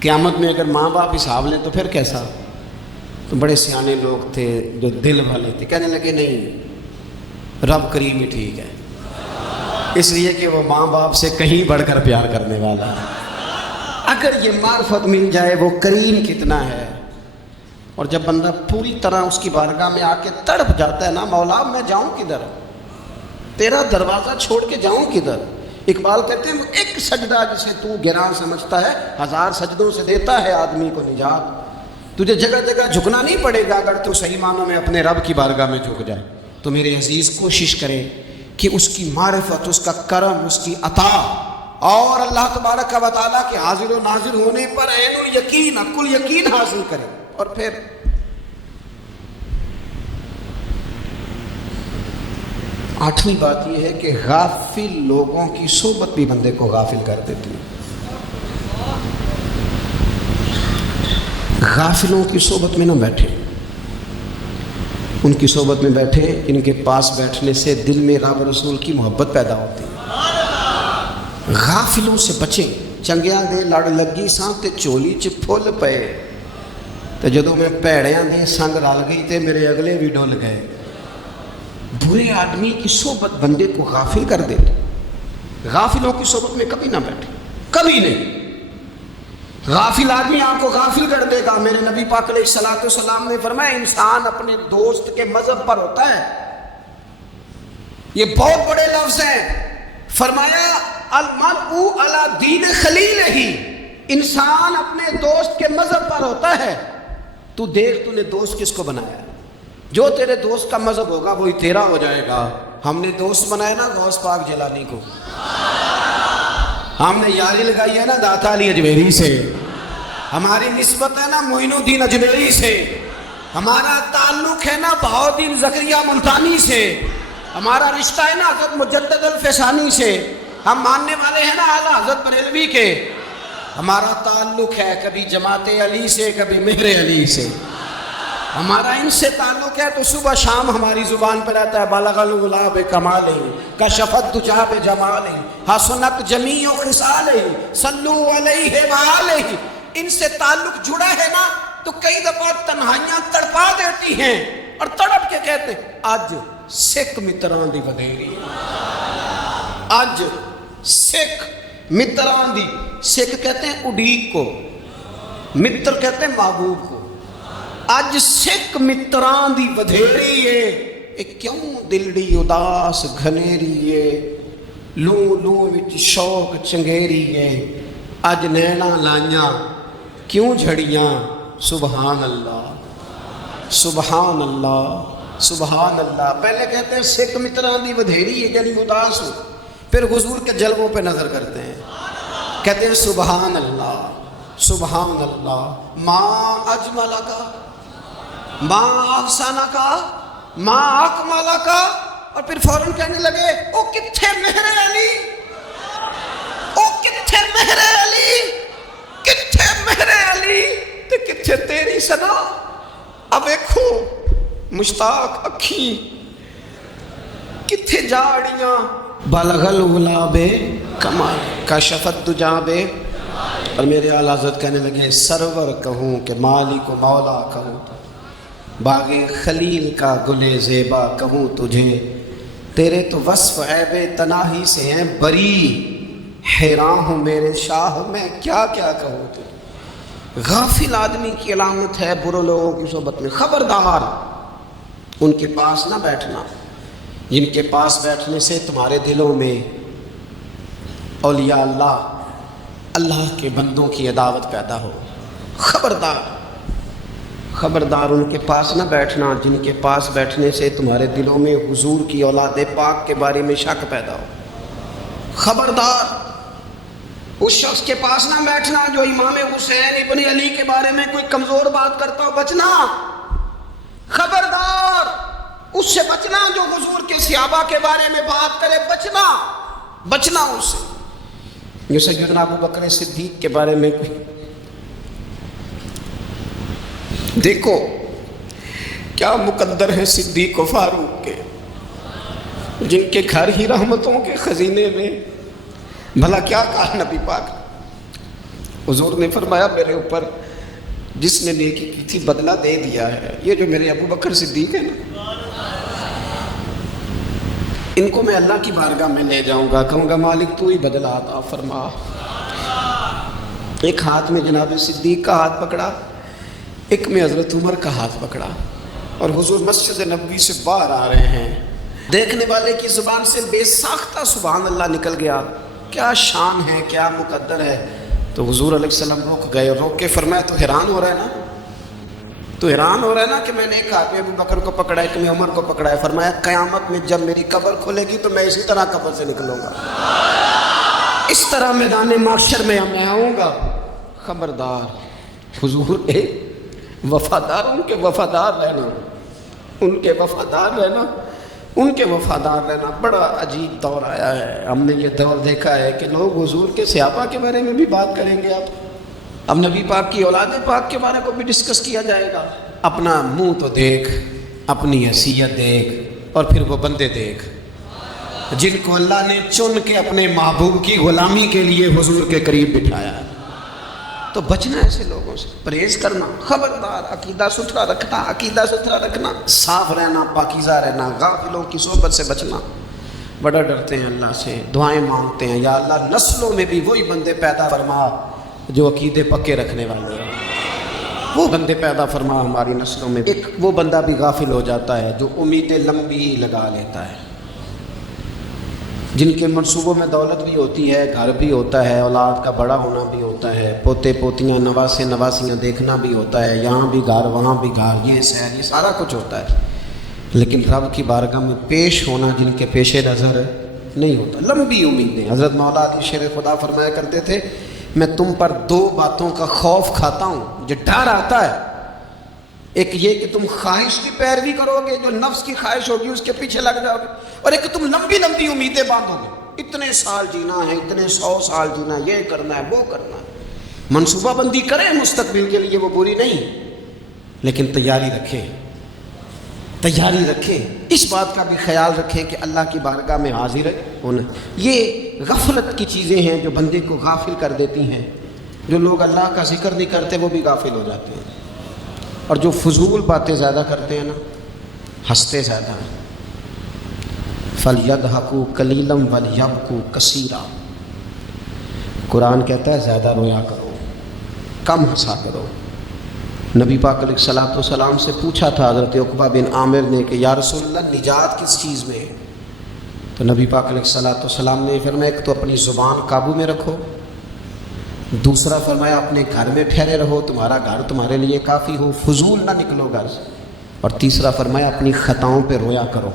قیامت میں اگر ماں باپ حساب لیں تو پھر کیسا۔ تو بڑے سیانے لوگ تھے جو دل والے تھے، کہنے لگے نہیں، رب کریم ہی ٹھیک ہے، اس لیے کہ وہ ماں باپ سے کہیں بڑھ کر پیار کرنے والا ہے۔ اگر یہ معرفت مل جائے وہ کریم کتنا ہے۔ اور جب بندہ پوری طرح اس کی بارگاہ میں آ کے تڑپ جاتا ہے نا، مولا میں جاؤں کدھر، تیرا دروازہ چھوڑ کے جاؤں کدھر۔ اقبال کہتے ہیں ایک سجدہ جسے تو گراں سمجھتا ہے، 1000 سجدوں سے دیتا ہے آدمی کو نجات۔ تجھے جگہ جگہ جھکنا نہیں پڑے گا اگر تو صحیح معنوں میں اپنے رب کی بارگاہ میں جھک جائے۔ تو میرے عزیز کوشش کریں کہ اس کی معرفت، اس کا کرم، اس کی عطا اور اللہ تبارک و تعالیٰ کے حاضر و ناظر ہونے پر عین الیقین، حق الیقین حاصل کریں۔ اور پھر آٹھویں بات یہ ہے کہ غافل لوگوں کی صحبت بھی بندے کو غافل کر دیتی ہے۔ غافلوں کی صحبت میں نہ بیٹھے، ان کی صحبت میں بیٹھے، ان کے پاس بیٹھنے سے دل میں رب رسول کی محبت پیدا ہوتی ہے۔ غافلوں سے بچیں۔ چنگیاں دے لڑ لگی ساں تے چولی چ پھل پئے، تے جدوں میں پیڑیاں دے سنگ رل گئی تے میرے اگلے بھی ڈول گئے۔ برے آدمی کی صحبت بندے کو غافل کر دیتی۔ غافلوں کی صحبت میں کبھی نہ بیٹھے، کبھی نہیں۔ غافل آدمی آپ کو غافل کر دے گا۔ میرے نبی پاک علیہ الصلوۃ والسلام نے فرمایا انسان اپنے دوست کے مذہب پر ہوتا ہے۔ یہ بہت بڑے لفظ ہیں۔ فرمایا المرء علی دین خلیلہ، انسان اپنے دوست کے مذہب پر ہوتا ہے۔ تو دیکھ تو نے دوست کس کو بنایا، جو تیرے دوست کا مذہب ہوگا وہی تیرا ہو جائے گا۔ ہم نے دوست بنایا نا غوث پاک جیلانی کو، ہم نے یاری لگائی ہے نا داتا علی اجمیری سے، ہماری نسبت ہے نا معین الدین اجمیری سے، ہمارا تعلق ہے نا بہاؤالدین زکریا ملتانی سے، ہمارا رشتہ ہے نا حضرت مجدد الفسانی سے، ہم ماننے والے ہیں نا اعلیٰ حضرت بریلوی کے، ہمارا تعلق ہے کبھی جماعت علی سے کبھی مہر علی سے، ہمارا ان سے تعلق ہے تو صبح شام ہماری زبان پر آتا ہے بالغ الغلا بکمال کشفت دجا بجمال حسنت جمیع خصال صلو علیہ وآلہ۔ ان سے تعلق جڑا ہے نا تو کئی دفعہ تنہائیاں تڑپا دیتی ہیں اور تڑپ کے کہتے ہیں اج سکھ متران دی ودیری، اج سکھ متران دی، سکھ کہتے ہیں اڈیق کو، متر کہتے ہیں محبوب کو۔ اج سکھ متران دی ودھیری ہے، ایک کیوں دلڑی اداس گھنیری ہے، لو لو وچ شوق چنگیری ہے، اج نینا لائیاں کیوں جھڑیاں، سبحان اللہ سبحان اللہ سبحان اللہ۔ پہلے کہتے ہیں سکھ متران دی ودھیری ہے یعنی اداس ہو، پھر حضور کے جلووں پہ نظر کرتے ہیں، کہتے ہیں سبحان اللہ سبحان اللہ، ماں اجمل کا، ماں احسانہ کا، ماں اکمالہ کا، اور پھر فوراً کہنے لگے او کتھے مہر علی، او کتھے مہر علی، کتھے مہر علی تے کتھے تیری سنا۔ اب دیکھو مشتاق اکھیں کتھے جاڑیاں، بالغ الغلا بے کمال کشفت دجا بے اور میرے اعلیٰ حضرت کہنے لگے سرور کہوں کہ مالک و مولا کہوں، باغ خلیل کا گل زیبا کہوں تجھے، تیرے تو وصف عیب تناہی سے ہیں بری، حیران ہوں میرے شاہ میں کیا کیا کہوں تجھے۔ غافل آدمی کی علامت ہے برے لوگوں کی صحبت میں، خبردار ان کے پاس نہ بیٹھنا جن کے پاس بیٹھنے سے تمہارے دلوں میں اولیاء اللہ، اللہ کے بندوں کی عداوت پیدا ہو۔ خبردار خبردار ان کے پاس نہ بیٹھنا جن کے پاس بیٹھنے سے تمہارے دلوں میں حضور کی اولاد پاک کے بارے میں شک پیدا ہو۔ خبردار اس شخص کے پاس نہ بیٹھنا جو امام حسین ابن علی کے بارے میں کوئی کمزور بات کرتا ہو، بچنا۔ خبردار اس سے بچنا جو حضور کے صحابہ کے بارے میں بات کرے، بچنا اس سے۔ جو سیدنا ابو بکر صدیق کے بارے میں کوئی دیکھو کیا مقدر ہے صدیق و فاروق کے، جن کے گھر ہی رحمتوں کے خزینے میں، بھلا کیا کہا نبی پاک۔ حضور نے فرمایا میرے اوپر جس نے نیکی کی تھی بدلہ دے دیا ہے۔ یہ جو میرے ابو بکر صدیق ہے نا، ان کو میں اللہ کی بارگاہ میں لے جاؤں گا، کہوں گا مالک تو ہی بدلہ عطا فرما۔ ایک ہاتھ میں جناب صدیق کا ہاتھ پکڑا، ایک میں حضرت عمر کا ہاتھ پکڑا، اور حضور مسجد نبوی سے باہر آ رہے ہیں۔ دیکھنے والے کی زبان سے بے ساختہ سبحان اللہ نکل گیا۔ کیا شان ہے، کیا مقدر ہے۔ تو حضور علیہ السلام رک گئے، اور روک کے فرمایا تو حیران ہو رہا ہے نا، تو حیران ہو رہا ہے نا کہ میں نے ایک ہاتھ میں ابو بکر کو پکڑا ہے، ایک میں عمر کو پکڑا ہے۔ فرمایا قیامت میں جب میری قبر کھلے گی تو میں اسی طرح قبر سے نکلوں گا، اس طرح میدان محشر میں میں آؤں گا۔ خبردار حضور وفادار، ان کے وفادار رہنا، ان کے وفادار رہنا، ان کے وفادار رہنا۔ بڑا عجیب دور آیا ہے، ہم نے یہ دور دیکھا ہے کہ لوگ حضور کے صحابہ کے بارے میں بھی بات کریں گے، اب نبی پاک کی اولاد پاک کے بارے کو بھی ڈسکس کیا جائے گا۔ اپنا منہ تو دیکھ، اپنی حیثیت دیکھ، اور پھر وہ بندے دیکھ جن کو اللہ نے چن کے اپنے محبوب کی غلامی کے لیے حضور کے قریب بٹھایا ہے۔ تو بچنا ایسے لوگوں سے، پرہیز کرنا۔ خبردار عقیدہ ستھرا رکھنا، عقیدہ ستھرا رکھنا، صاف رہنا، پاکیزہ رہنا، غافلوں کی صحبت سے بچنا۔ بڑا ڈرتے ہیں اللہ سے، دعائیں مانگتے ہیں یا اللہ نسلوں میں بھی وہی بندے پیدا فرما جو عقیدے پکے رکھنے والے ہیں، وہ بندے پیدا فرما ہماری نسلوں میں۔ ایک وہ بندہ بھی غافل ہو جاتا ہے جو امیدیں لمبی لگا لیتا ہے، جن کے منصوبوں میں دولت بھی ہوتی ہے، گھر بھی ہوتا ہے، اولاد کا بڑا ہونا بھی ہوتا ہے، پوتے پوتیاں نواسے نواسیاں دیکھنا بھی ہوتا ہے، یہاں بھی گھر وہاں بھی گھر، یہ سیر، یہ سارا کچھ ہوتا ہے، لیکن رب کی بارگاہ میں پیش ہونا جن کے پیش نظر نہیں ہوتا۔ لمبی امیدیں۔ حضرت مولا علی شیر خدا فرمایا کرتے تھے میں تم پر دو باتوں کا خوف کھاتا ہوں، مجھے ڈر آتا ہے، ایک یہ کہ تم خواہش کی پیروی کرو گے، جو نفس کی خواہش ہوگی اس کے پیچھے لگ جاؤ گے، اور ایک کہ تم لمبی لمبی امیدیں باندھو گے، اتنے سال جینا ہے، اتنے 100 سال جینا ہے، یہ کرنا ہے، وہ کرنا ہے۔ منصوبہ بندی کریں مستقبل کے لیے، وہ بری نہیں، لیکن تیاری رکھیں، اس بات کا بھی خیال رکھیں کہ اللہ کی بارگاہ میں حاضر ہونا۔ یہ غفلت کی چیزیں ہیں جو بندے کو غافل کر دیتی ہیں۔ جو لوگ اللہ کا ذکر نہیں کرتے وہ بھی غافل ہو جاتے ہیں، اور جو فضول باتیں زیادہ کرتے ہیں نا، ہنستے زیادہ ہیں۔ فَلْيَضْحَكُوا قَلِيلًا وَلْيَبْكُوا كَثِيرًا۔ قرآن کہتا ہے زیادہ رویا کرو، کم ہنسا کرو۔ نبی پاک علیہ الصلوۃ والسلام سے پوچھا تھا حضرت عقبہ بن عامر نے کہ یا رسول اللہ نجات کس چیز میں ہے؟ تو نبی پاک علیہ الصلوۃ والسلام نے فرمایا ایک تو اپنی زبان قابو میں رکھو، دوسرا فرمایا اپنے گھر میں ٹھہرے رہو، تمہارا گھر تمہارے لیے کافی ہو، فضول نہ نکلو گھر سے، اور تیسرا فرمایا اپنی خطاؤں پہ رویا کرو۔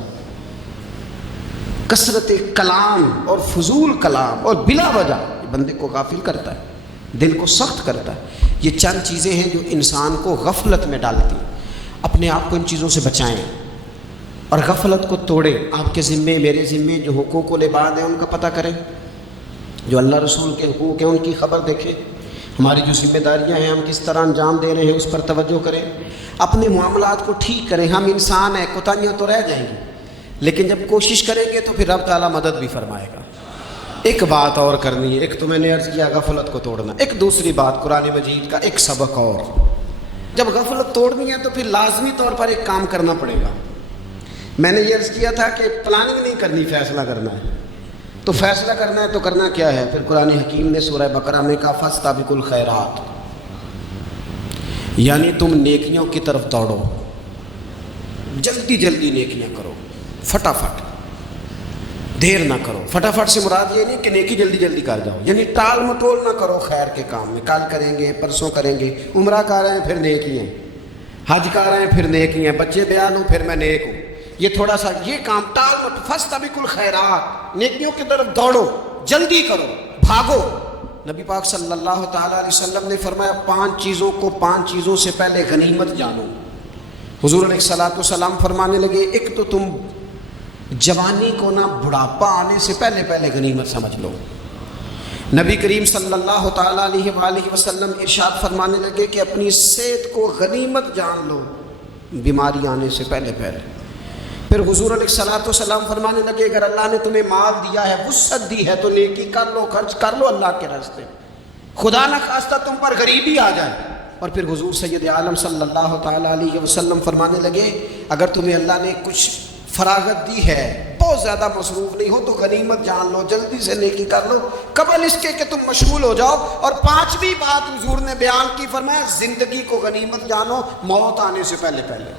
کثرت کلام اور فضول کلام اور بلا وجہ بندے کو غافل کرتا ہے، دل کو سخت کرتا ہے۔ یہ چند چیزیں ہیں جو انسان کو غفلت میں ڈالتی ہیں۔ اپنے آپ کو ان چیزوں سے بچائیں اور غفلت کو توڑیں۔ آپ کے ذمے، میرے ذمے جو حقوق و لباد ہیں ان کا پتہ کریں، جو اللہ رسول کے حقوق ہیں ان کی خبر دیکھیں، ہماری جو ذمہ داریاں ہیں ہم کس طرح انجام دے رہے ہیں اس پر توجہ کریں، اپنے معاملات کو ٹھیک کریں۔ ہم انسان ہیں، کوتاہیاں تو رہ جائیں گی، لیکن جب کوشش کریں گے تو پھر رب تعالیٰ مدد بھی فرمائے گا۔ ایک بات اور کرنی ہے، ایک تو میں نے عرض کیا غفلت کو توڑنا، ایک دوسری بات قرآن مجید کا ایک سبق اور، جب غفلت توڑنی ہے تو پھر لازمی طور پر ایک کام کرنا پڑے گا۔ میں نے یہ عرض کیا تھا کہ پلاننگ نہیں کرنی، فیصلہ کرنا ہے، تو فیصلہ کرنا ہے تو کرنا کیا ہے؟ پھر قرآن حکیم نے سورہ بقرہ میں کہا فاستبقوا الخیرات، یعنی تم نیکیوں کی طرف دوڑو، جلدی جلدی نیکیاں کرو، فٹافٹ، دیر نہ کرو۔ فٹافٹ سے مراد یہ نہیں کہ نیکی جلدی جلدی کر جاؤ، یعنی ٹال مٹول نہ کرو خیر کے کام میں، کل کریں گے، پرسوں کریں گے، عمرہ کر رہے ہیں پھر نیکی ہیں، حج کر رہے ہیں پھر نیکی ہیں، بچے بیان ہوں پھر میں نیک ہوں، یہ تھوڑا سا یہ کام ٹال مٹ، فاستبقوا الخیرات، نیکیوں کی طرف دوڑو، جلدی کرو، بھاگو۔ نبی پاک صلی اللہ تعالیٰ علیہ وسلم نے فرمایا 5 چیزوں کو 5 چیزوں سے پہلے غنیمت جانو۔ حضور علیہ الصلوۃ والسلام فرمانے لگے ایک تو تم جوانی کو نہ بڑھاپا آنے سے پہلے پہلے غنیمت سمجھ لو۔ نبی کریم صلی اللہ تعالیٰ علیہ وآلہ وسلم ارشاد فرمانے لگے کہ اپنی صحت کو غنیمت جان لو بیماری آنے سے پہلے پہلے۔ پھر حضور علیہ الصلوۃ والسلام فرمانے لگے اگر اللہ نے تمہیں مال دیا ہے، وسعت دی ہے، تو نیکی کر لو، خرچ کر لو اللہ کے راستے، خدا نہ خواستہ تم پر غریبی آ جائے۔ اور پھر حضور سید عالم صلی اللہ تعالیٰ علیہ وسلم فرمانے لگے اگر تمہیں اللہ نے کچھ فراغت دی ہے، بہت زیادہ مصروف نہیں ہو، تو غنیمت جان لو، جلدی سے نیکی کر لو قبل اس کے کہ تم مشغول ہو جاؤ۔ اور 5ویں بات حضور نے بیان کی، فرمایا زندگی کو غنیمت جانو، موت آنے سے پہلے پہلے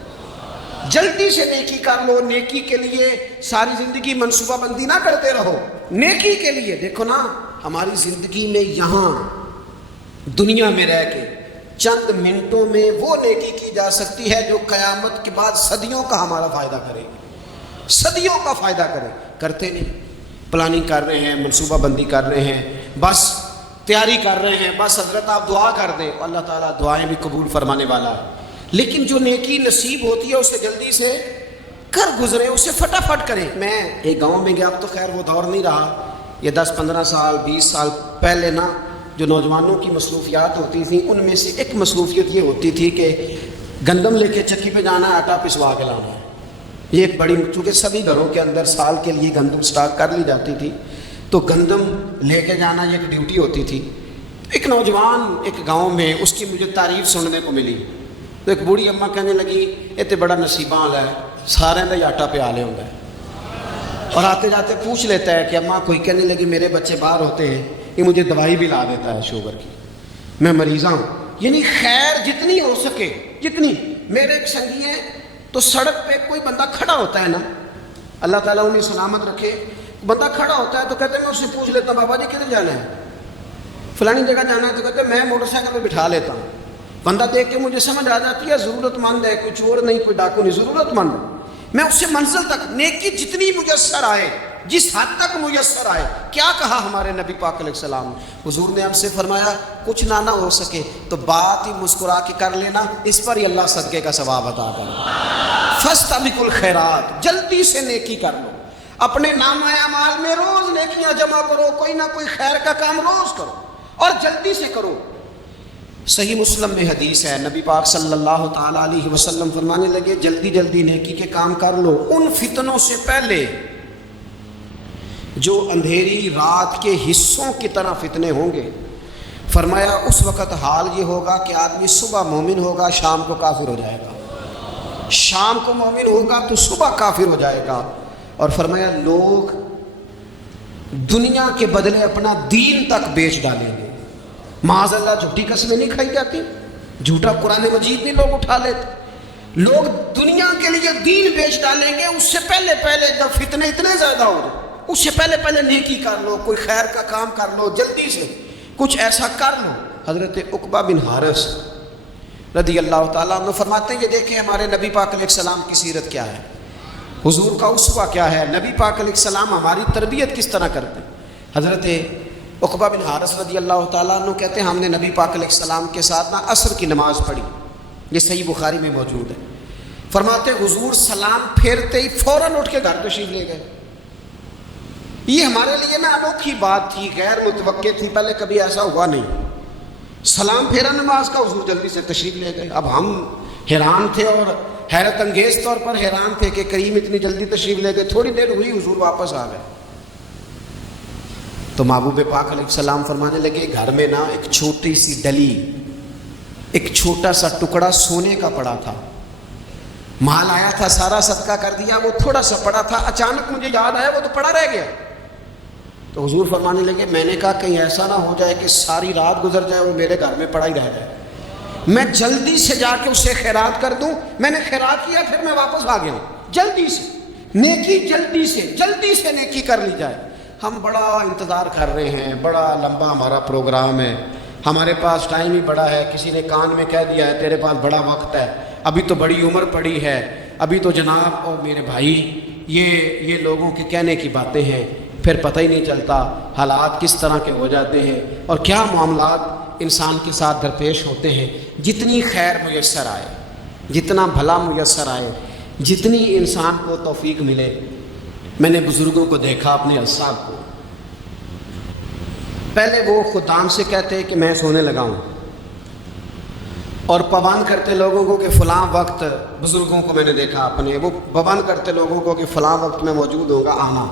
جلدی سے نیکی کر لو۔ نیکی کے لیے ساری زندگی منصوبہ بندی نہ کرتے رہو، نیکی کے لیے دیکھو نا، ہماری زندگی میں یہاں دنیا میں رہ کے چند منٹوں میں وہ نیکی کی جا سکتی ہے جو قیامت کے بعد صدیوں کا ہمارا فائدہ کرے گی، صدیوں کا فائدہ کرے، کرتے نہیں، پلاننگ کر رہے ہیں، منصوبہ بندی کر رہے ہیں، بس تیاری کر رہے ہیں، بس حضرت آپ دعا کر دیں، اللہ تعالیٰ دعائیں بھی قبول فرمانے والا ہے، لیکن جو نیکی نصیب ہوتی ہے اسے جلدی سے کر گزرے، اسے فٹافٹ کریں۔ میں ایک گاؤں میں گیا، اب تو خیر وہ دور نہیں رہا، یہ 10-15 سال 20 سال پہلے نا جو نوجوانوں کی مصروفیات ہوتی تھیں ان میں سے ایک مصروفیت یہ ہوتی تھی کہ گندم لے کے چکی پہ جانا ہے، آٹا پسوا کے لانا ہے۔ یہ ایک بڑی، چونکہ سبھی گھروں کے اندر سال کے لیے گندم سٹاک کر لی جاتی تھی، تو گندم لے کے جانا یہ ایک ڈیوٹی ہوتی تھی۔ ایک نوجوان ایک گاؤں میں، اس کی مجھے تعریف سننے کو ملی، تو ایک بوڑھی اماں کہنے لگی یہ تو بڑا نصیباں والا ہے، سارے کا ہی آٹا پہ آلے ہوتا ہے، اور آتے جاتے پوچھ لیتا ہے کہ اماں، کوئی کہنے لگی میرے بچے باہر ہوتے ہیں، یہ مجھے دوائی بھی لا دیتا ہے شوگر کی، میں مریضاں ہوں، یعنی خیر جتنی ہو سکے جتنی۔ میرے ایک سنگی ہیں، تو سڑک پہ کوئی بندہ کھڑا ہوتا ہے نا، اللہ تعالیٰ انہیں سلامت رکھے، بندہ کھڑا ہوتا ہے تو کہتے ہیں میں اس سے پوچھ لیتا ہوں بابا جی کدھر جانا ہے، فلانی جگہ جانا ہے، تو کہتے ہیں میں موٹر سائیکل پہ بٹھا لیتا ہوں۔ بندہ دیکھ کے مجھے سمجھ آ جاتی ہے ضرورت مند ہے، کوئی چور نہیں، کوئی ڈاکو نہیں، ضرورت مند ہے، میں اس سے منزل تک نیکی جتنی میسر آئے، جس حد تک میسر آئے۔ کیا کہا ہمارے نبی پاک علیہ السلام، حضور نے ہم سے فرمایا کچھ نہ ہو سکے تو بات ہی مسکرا کے کر لینا، اس پر ہی اللہ صدقے کا ثواب عطا کرے۔ فاستبقوا الخیرات، جلدی سے نیکی کر لو، اپنے نامہ اعمال میں روز نیکیاں جمع کرو، کوئی نہ کوئی خیر کا کام روز کرو اور جلدی سے کرو۔ صحیح مسلم میں حدیث ہے، نبی پاک صلی اللہ تعالیٰ علیہ وسلم فرمانے لگے جلدی جلدی نیکی کے کام کر لو ان فتنوں سے پہلے جو اندھیری رات کے حصوں کی طرح فتنے ہوں گے۔ فرمایا اس وقت حال یہ ہوگا کہ آدمی صبح مومن ہوگا، شام کو کافر ہو جائے گا، شام کو مومن ہوگا تو صبح کافر ہو جائے گا۔ اور فرمایا لوگ دنیا کے بدلے اپنا دین تک بیچ ڈالیں گے۔ معاذ اللہ جھوٹی قسمیں نہیں کھائی جاتی، جھوٹا قرآن مجید بھی لوگ اٹھا لیتے، لوگ دنیا کے لیے دین بیچ ڈالیں گے۔ اس سے پہلے پہلے جب فتنے اتنے زیادہ ہو جائیں، اس سے پہلے پہلے نیکی کر لو، کوئی خیر کا کام کر لو، جلدی سے کچھ ایسا کر لو۔ حضرت عقبہ بن حارث رضی اللہ تعالیٰ عنہ فرماتے ہیں یہ دیکھیں ہمارے نبی پاک علیہ السلام کی سیرت کیا ہے، حضور کا اسوہ کیا ہے، نبی پاک علیہ السلام ہماری تربیت کس طرح کرتے ہیں۔ حضرت عقبہ بن حارث رضی اللہ تعالیٰ عنہ کہتے ہیں ہم نے نبی پاک علیہ السلام کے ساتھ نا عصر کی نماز پڑھی، یہ صحیح بخاری میں موجود ہے۔ فرماتے حضور سلام پھیرتے ہی فوراً اٹھ کے گھر تشریف لے گئے۔ یہ ہمارے لیے نا انوکھی بات تھی، غیر متوقع تھی، پہلے کبھی ایسا ہوا نہیں۔ سلام پھیرا نماز کا، حضور جلدی سے تشریف لے گئے۔ اب ہم حیران تھے اور حیرت انگیز طور پر حیران تھے کہ کریم اتنی جلدی تشریف لے گئے، تھوڑی دیر ہوئی حضور واپس آ گئے۔ تو محبوب پاک علیہ السلام فرمانے لگے گھر میں نا ایک چھوٹی سی ڈلی، ایک چھوٹا سا ٹکڑا سونے کا پڑا تھا، مال آیا تھا سارا صدقہ کر دیا، وہ تھوڑا سا پڑا تھا، اچانک مجھے یاد آیا وہ تو پڑا رہ گیا۔ تو حضور فرمانے لگے میں نے کہا کہیں ایسا نہ ہو جائے کہ ساری رات گزر جائے وہ میرے گھر میں پڑا ہی رہ جائے، میں جلدی سے جا کے اسے خیرات کر دوں۔ میں نے خیرات کیا پھر میں واپس آ گیا ہوں، جلدی سے نیکی، جلدی سے نیکی کر لی جائے۔ ہم بڑا انتظار کر رہے ہیں، بڑا لمبا ہمارا پروگرام ہے، ہمارے پاس ٹائم ہی بڑا ہے، کسی نے کان میں کہہ دیا ہے تیرے پاس بڑا وقت ہے، ابھی تو بڑی عمر پڑی ہے، ابھی تو جناب او میرے بھائی یہ لوگوں کے کہنے کی باتیں ہیں، پھر پتہ ہی نہیں چلتا حالات کس طرح کے ہو جاتے ہیں اور کیا معاملات انسان کے ساتھ درپیش ہوتے ہیں۔ جتنی خیر میسر آئے، جتنا بھلا میسر آئے، جتنی انسان کو توفیق ملے۔ میں نے بزرگوں کو دیکھا، اپنے اصحاب کو، پہلے وہ خدام سے کہتے کہ میں سونے لگا ہوں اور پابند کرتے لوگوں کو کہ فلاں وقت، بزرگوں کو میں نے دیکھا اپنے، وہ پابند کرتے لوگوں کو کہ فلاں وقت میں موجود ہوگا آنا،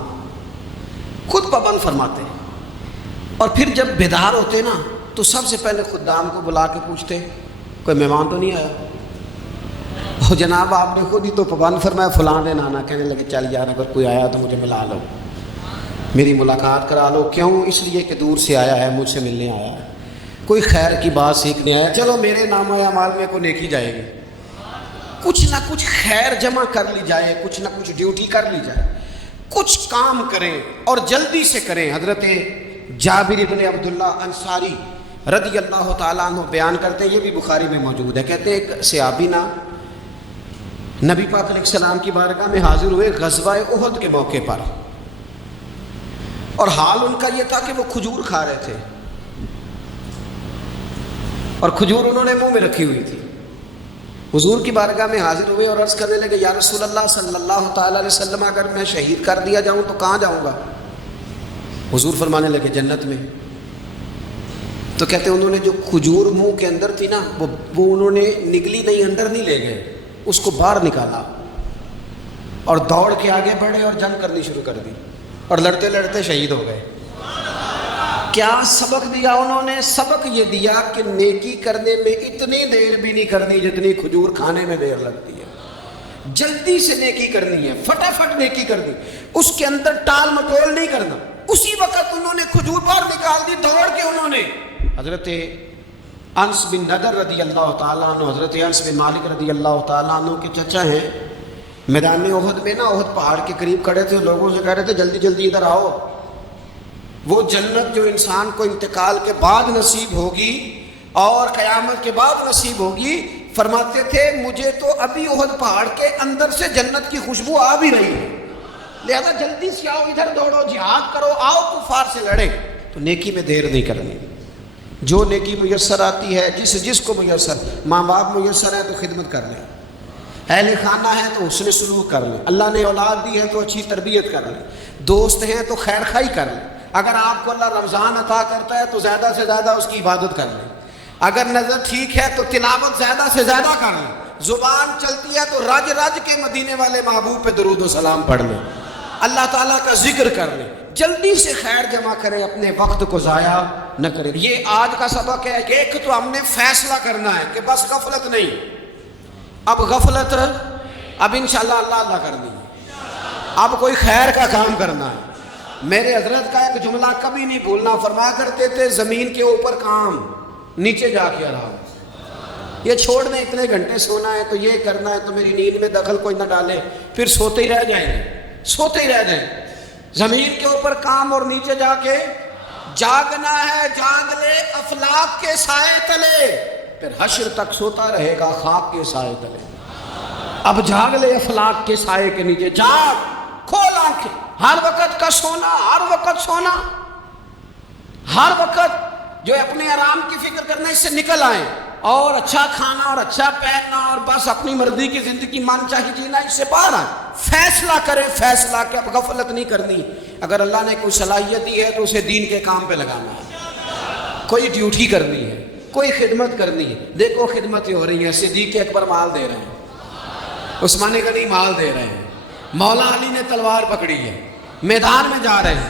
خود پابند فرماتے ہیں۔ اور پھر جب بیدار ہوتے نا تو سب سے پہلے خدام کو بلا کے پوچھتے کوئی مہمان تو نہیں آیا؟ اور جناب آپ نے خود ہی تو پابند فرمایا فلاں دن آنا، کہنے لگے چل یار اگر کوئی آیا تو مجھے ملا لو، میری ملاقات کرا لو۔ کیوں؟ اس لیے کہ دور سے آیا ہے، مجھ سے ملنے آیا ہے، کوئی خیر کی بات سیکھنے آیا، چلو میرے نام اعمال میں کوئی نیکی جائے گی، کچھ نہ کچھ خیر جمع کر لی جائے، کچھ نہ کچھ ڈیوٹی کر لی جائے، کچھ کام کریں اور جلدی سے کریں۔ حضرت جابر بن عبداللہ انصاری رضی اللہ تعالیٰ عنہ بیان کرتے ہیں، یہ بھی بخاری میں موجود ہے، کہتے ہیں ایک صحابی نا نبی پاک علیہ السلام کی بارگاہ میں حاضر ہوئے غزوہ احد کے موقع پر، اور حال ان کا یہ تھا کہ وہ کھجور کھا رہے تھے اور کھجور انہوں نے منہ میں رکھی ہوئی تھی۔ حضور کی بارگاہ میں حاضر ہوئے اور عرض کرنے لگے یا رسول اللہ صلی اللہ تعالیٰ علیہ وسلم اگر میں شہید کر دیا جاؤں تو کہاں جاؤں گا؟ حضور فرمانے لگے جنت میں۔ تو کہتے ہیں انہوں نے جو کھجور منہ کے اندر تھی نا وہ انہوں نے نگلی نہیں، اندر نہیں لے گئے، اس کو باہر نکالا اور دوڑ کے آگے بڑھے اور جنگ کرنی شروع کر دی اور لڑتے لڑتے شہید ہو گئے۔ کیا سبق دیا انہوں نے؟ سبق یہ دیا کہ نیکی کرنے میں اتنی دیر بھی نہیں کرنی جتنی کھجور کھانے میں دیر لگتی ہے، جلدی سے نیکی کرنی ہے، فٹافٹ نیکی کرنی، اس کے اندر ٹال مٹول نہیں کرنا۔ اسی وقت انہوں نے کھجور باہر نکال دی، دوڑ کے انہوں نے حضرت انس بن نضر رضی اللہ تعالیٰ عنہ، حضرت انس بن مالک رضی اللہ تعالیٰ عنہ کے چچا ہیں، میدان احد میں نا احد پہاڑ کے قریب کھڑے تھے، لوگوں سے کہہ رہے تھے جلدی جلدی ادھر آؤ، وہ جنت جو انسان کو انتقال کے بعد نصیب ہوگی اور قیامت کے بعد نصیب ہوگی، فرماتے تھے مجھے تو ابھی احد پہاڑ کے اندر سے جنت کی خوشبو آ بھی رہی ہے، لہذا جلدی سے آؤ، ادھر دوڑو، جہاد کرو، آؤ کفار سے لڑے۔ تو نیکی میں دیر نہیں کرنی، جو نیکی میسر آتی ہے، جس کو میسر، ماں باپ میسر ہے تو خدمت کر لیں، اہل خانہ ہے تو حسن سلوک کر لیں، اللہ نے اولاد دی ہے تو اچھی تربیت کر لیں، دوست ہیں تو خیر خائی کر لیں، اگر آپ کو اللہ رمضان عطا کرتا ہے تو زیادہ سے زیادہ اس کی عبادت کر لیں، اگر نظر ٹھیک ہے تو تلاوت زیادہ سے زیادہ کر لیں، زبان چلتی ہے تو رج رج کے مدینے والے محبوب پہ درود و سلام پڑھ لیں، اللہ تعالیٰ کا ذکر کر لیں، جلدی سے خیر جمع کریں، اپنے وقت کو ضائع نہ کریں۔ یہ آج کا سبق ہے کہ ایک تو ہم نے فیصلہ کرنا ہے کہ بس غفلت نہیں، اب غفلت اب انشاءاللہ اللہ کرنی ہے، اب کوئی خیر کا کام کرنا ہے۔ میرے حضرت کا ایک جملہ کبھی نہیں بھولنا، فرمایا کرتے تھے زمین کے اوپر کام، نیچے جا کے آرام، یہ چھوڑ دیں اتنے گھنٹے سونا ہے تو یہ کرنا ہے تو میری نیند میں دخل کوئی نہ ڈالے، پھر سوتے ہی رہ جائیں گے، سوتے ہی رہ جائیں۔ زمین کے اوپر کام اور نیچے جا کے جاگنا ہے، جاگ لے افلاک کے سائے تلے، پھر حشر تک سوتا رہے گا خاک کے سائے تلے۔ اب جاگ لے افلاک کے سائے کے نیچے، جاگ، کھول آنکھیں، ہر وقت کا سونا، ہر وقت سونا، ہر وقت جو اپنے آرام کی فکر کرنا، اس سے نکل آئیں، اور اچھا کھانا اور اچھا پہننا اور بس اپنی مرضی کی زندگی من چاہی جینا، اس سے باہر آئیں، فیصلہ کریں، فیصلہ کہ اب غفلت نہیں کرنی، اگر اللہ نے کوئی صلاحیت دی ہے تو اسے دین کے کام پہ لگانا ہے، کوئی ڈیوٹی کرنی ہے، کوئی خدمت کرنی ہے۔ دیکھو خدمتیں ہو رہی ہیں، صدیق اکبر مال دے رہے ہیں، عثمان غنی مال دے رہے ہیں، مولا علی نے تلوار پکڑی ہے، میدان میں جا رہے ہیں،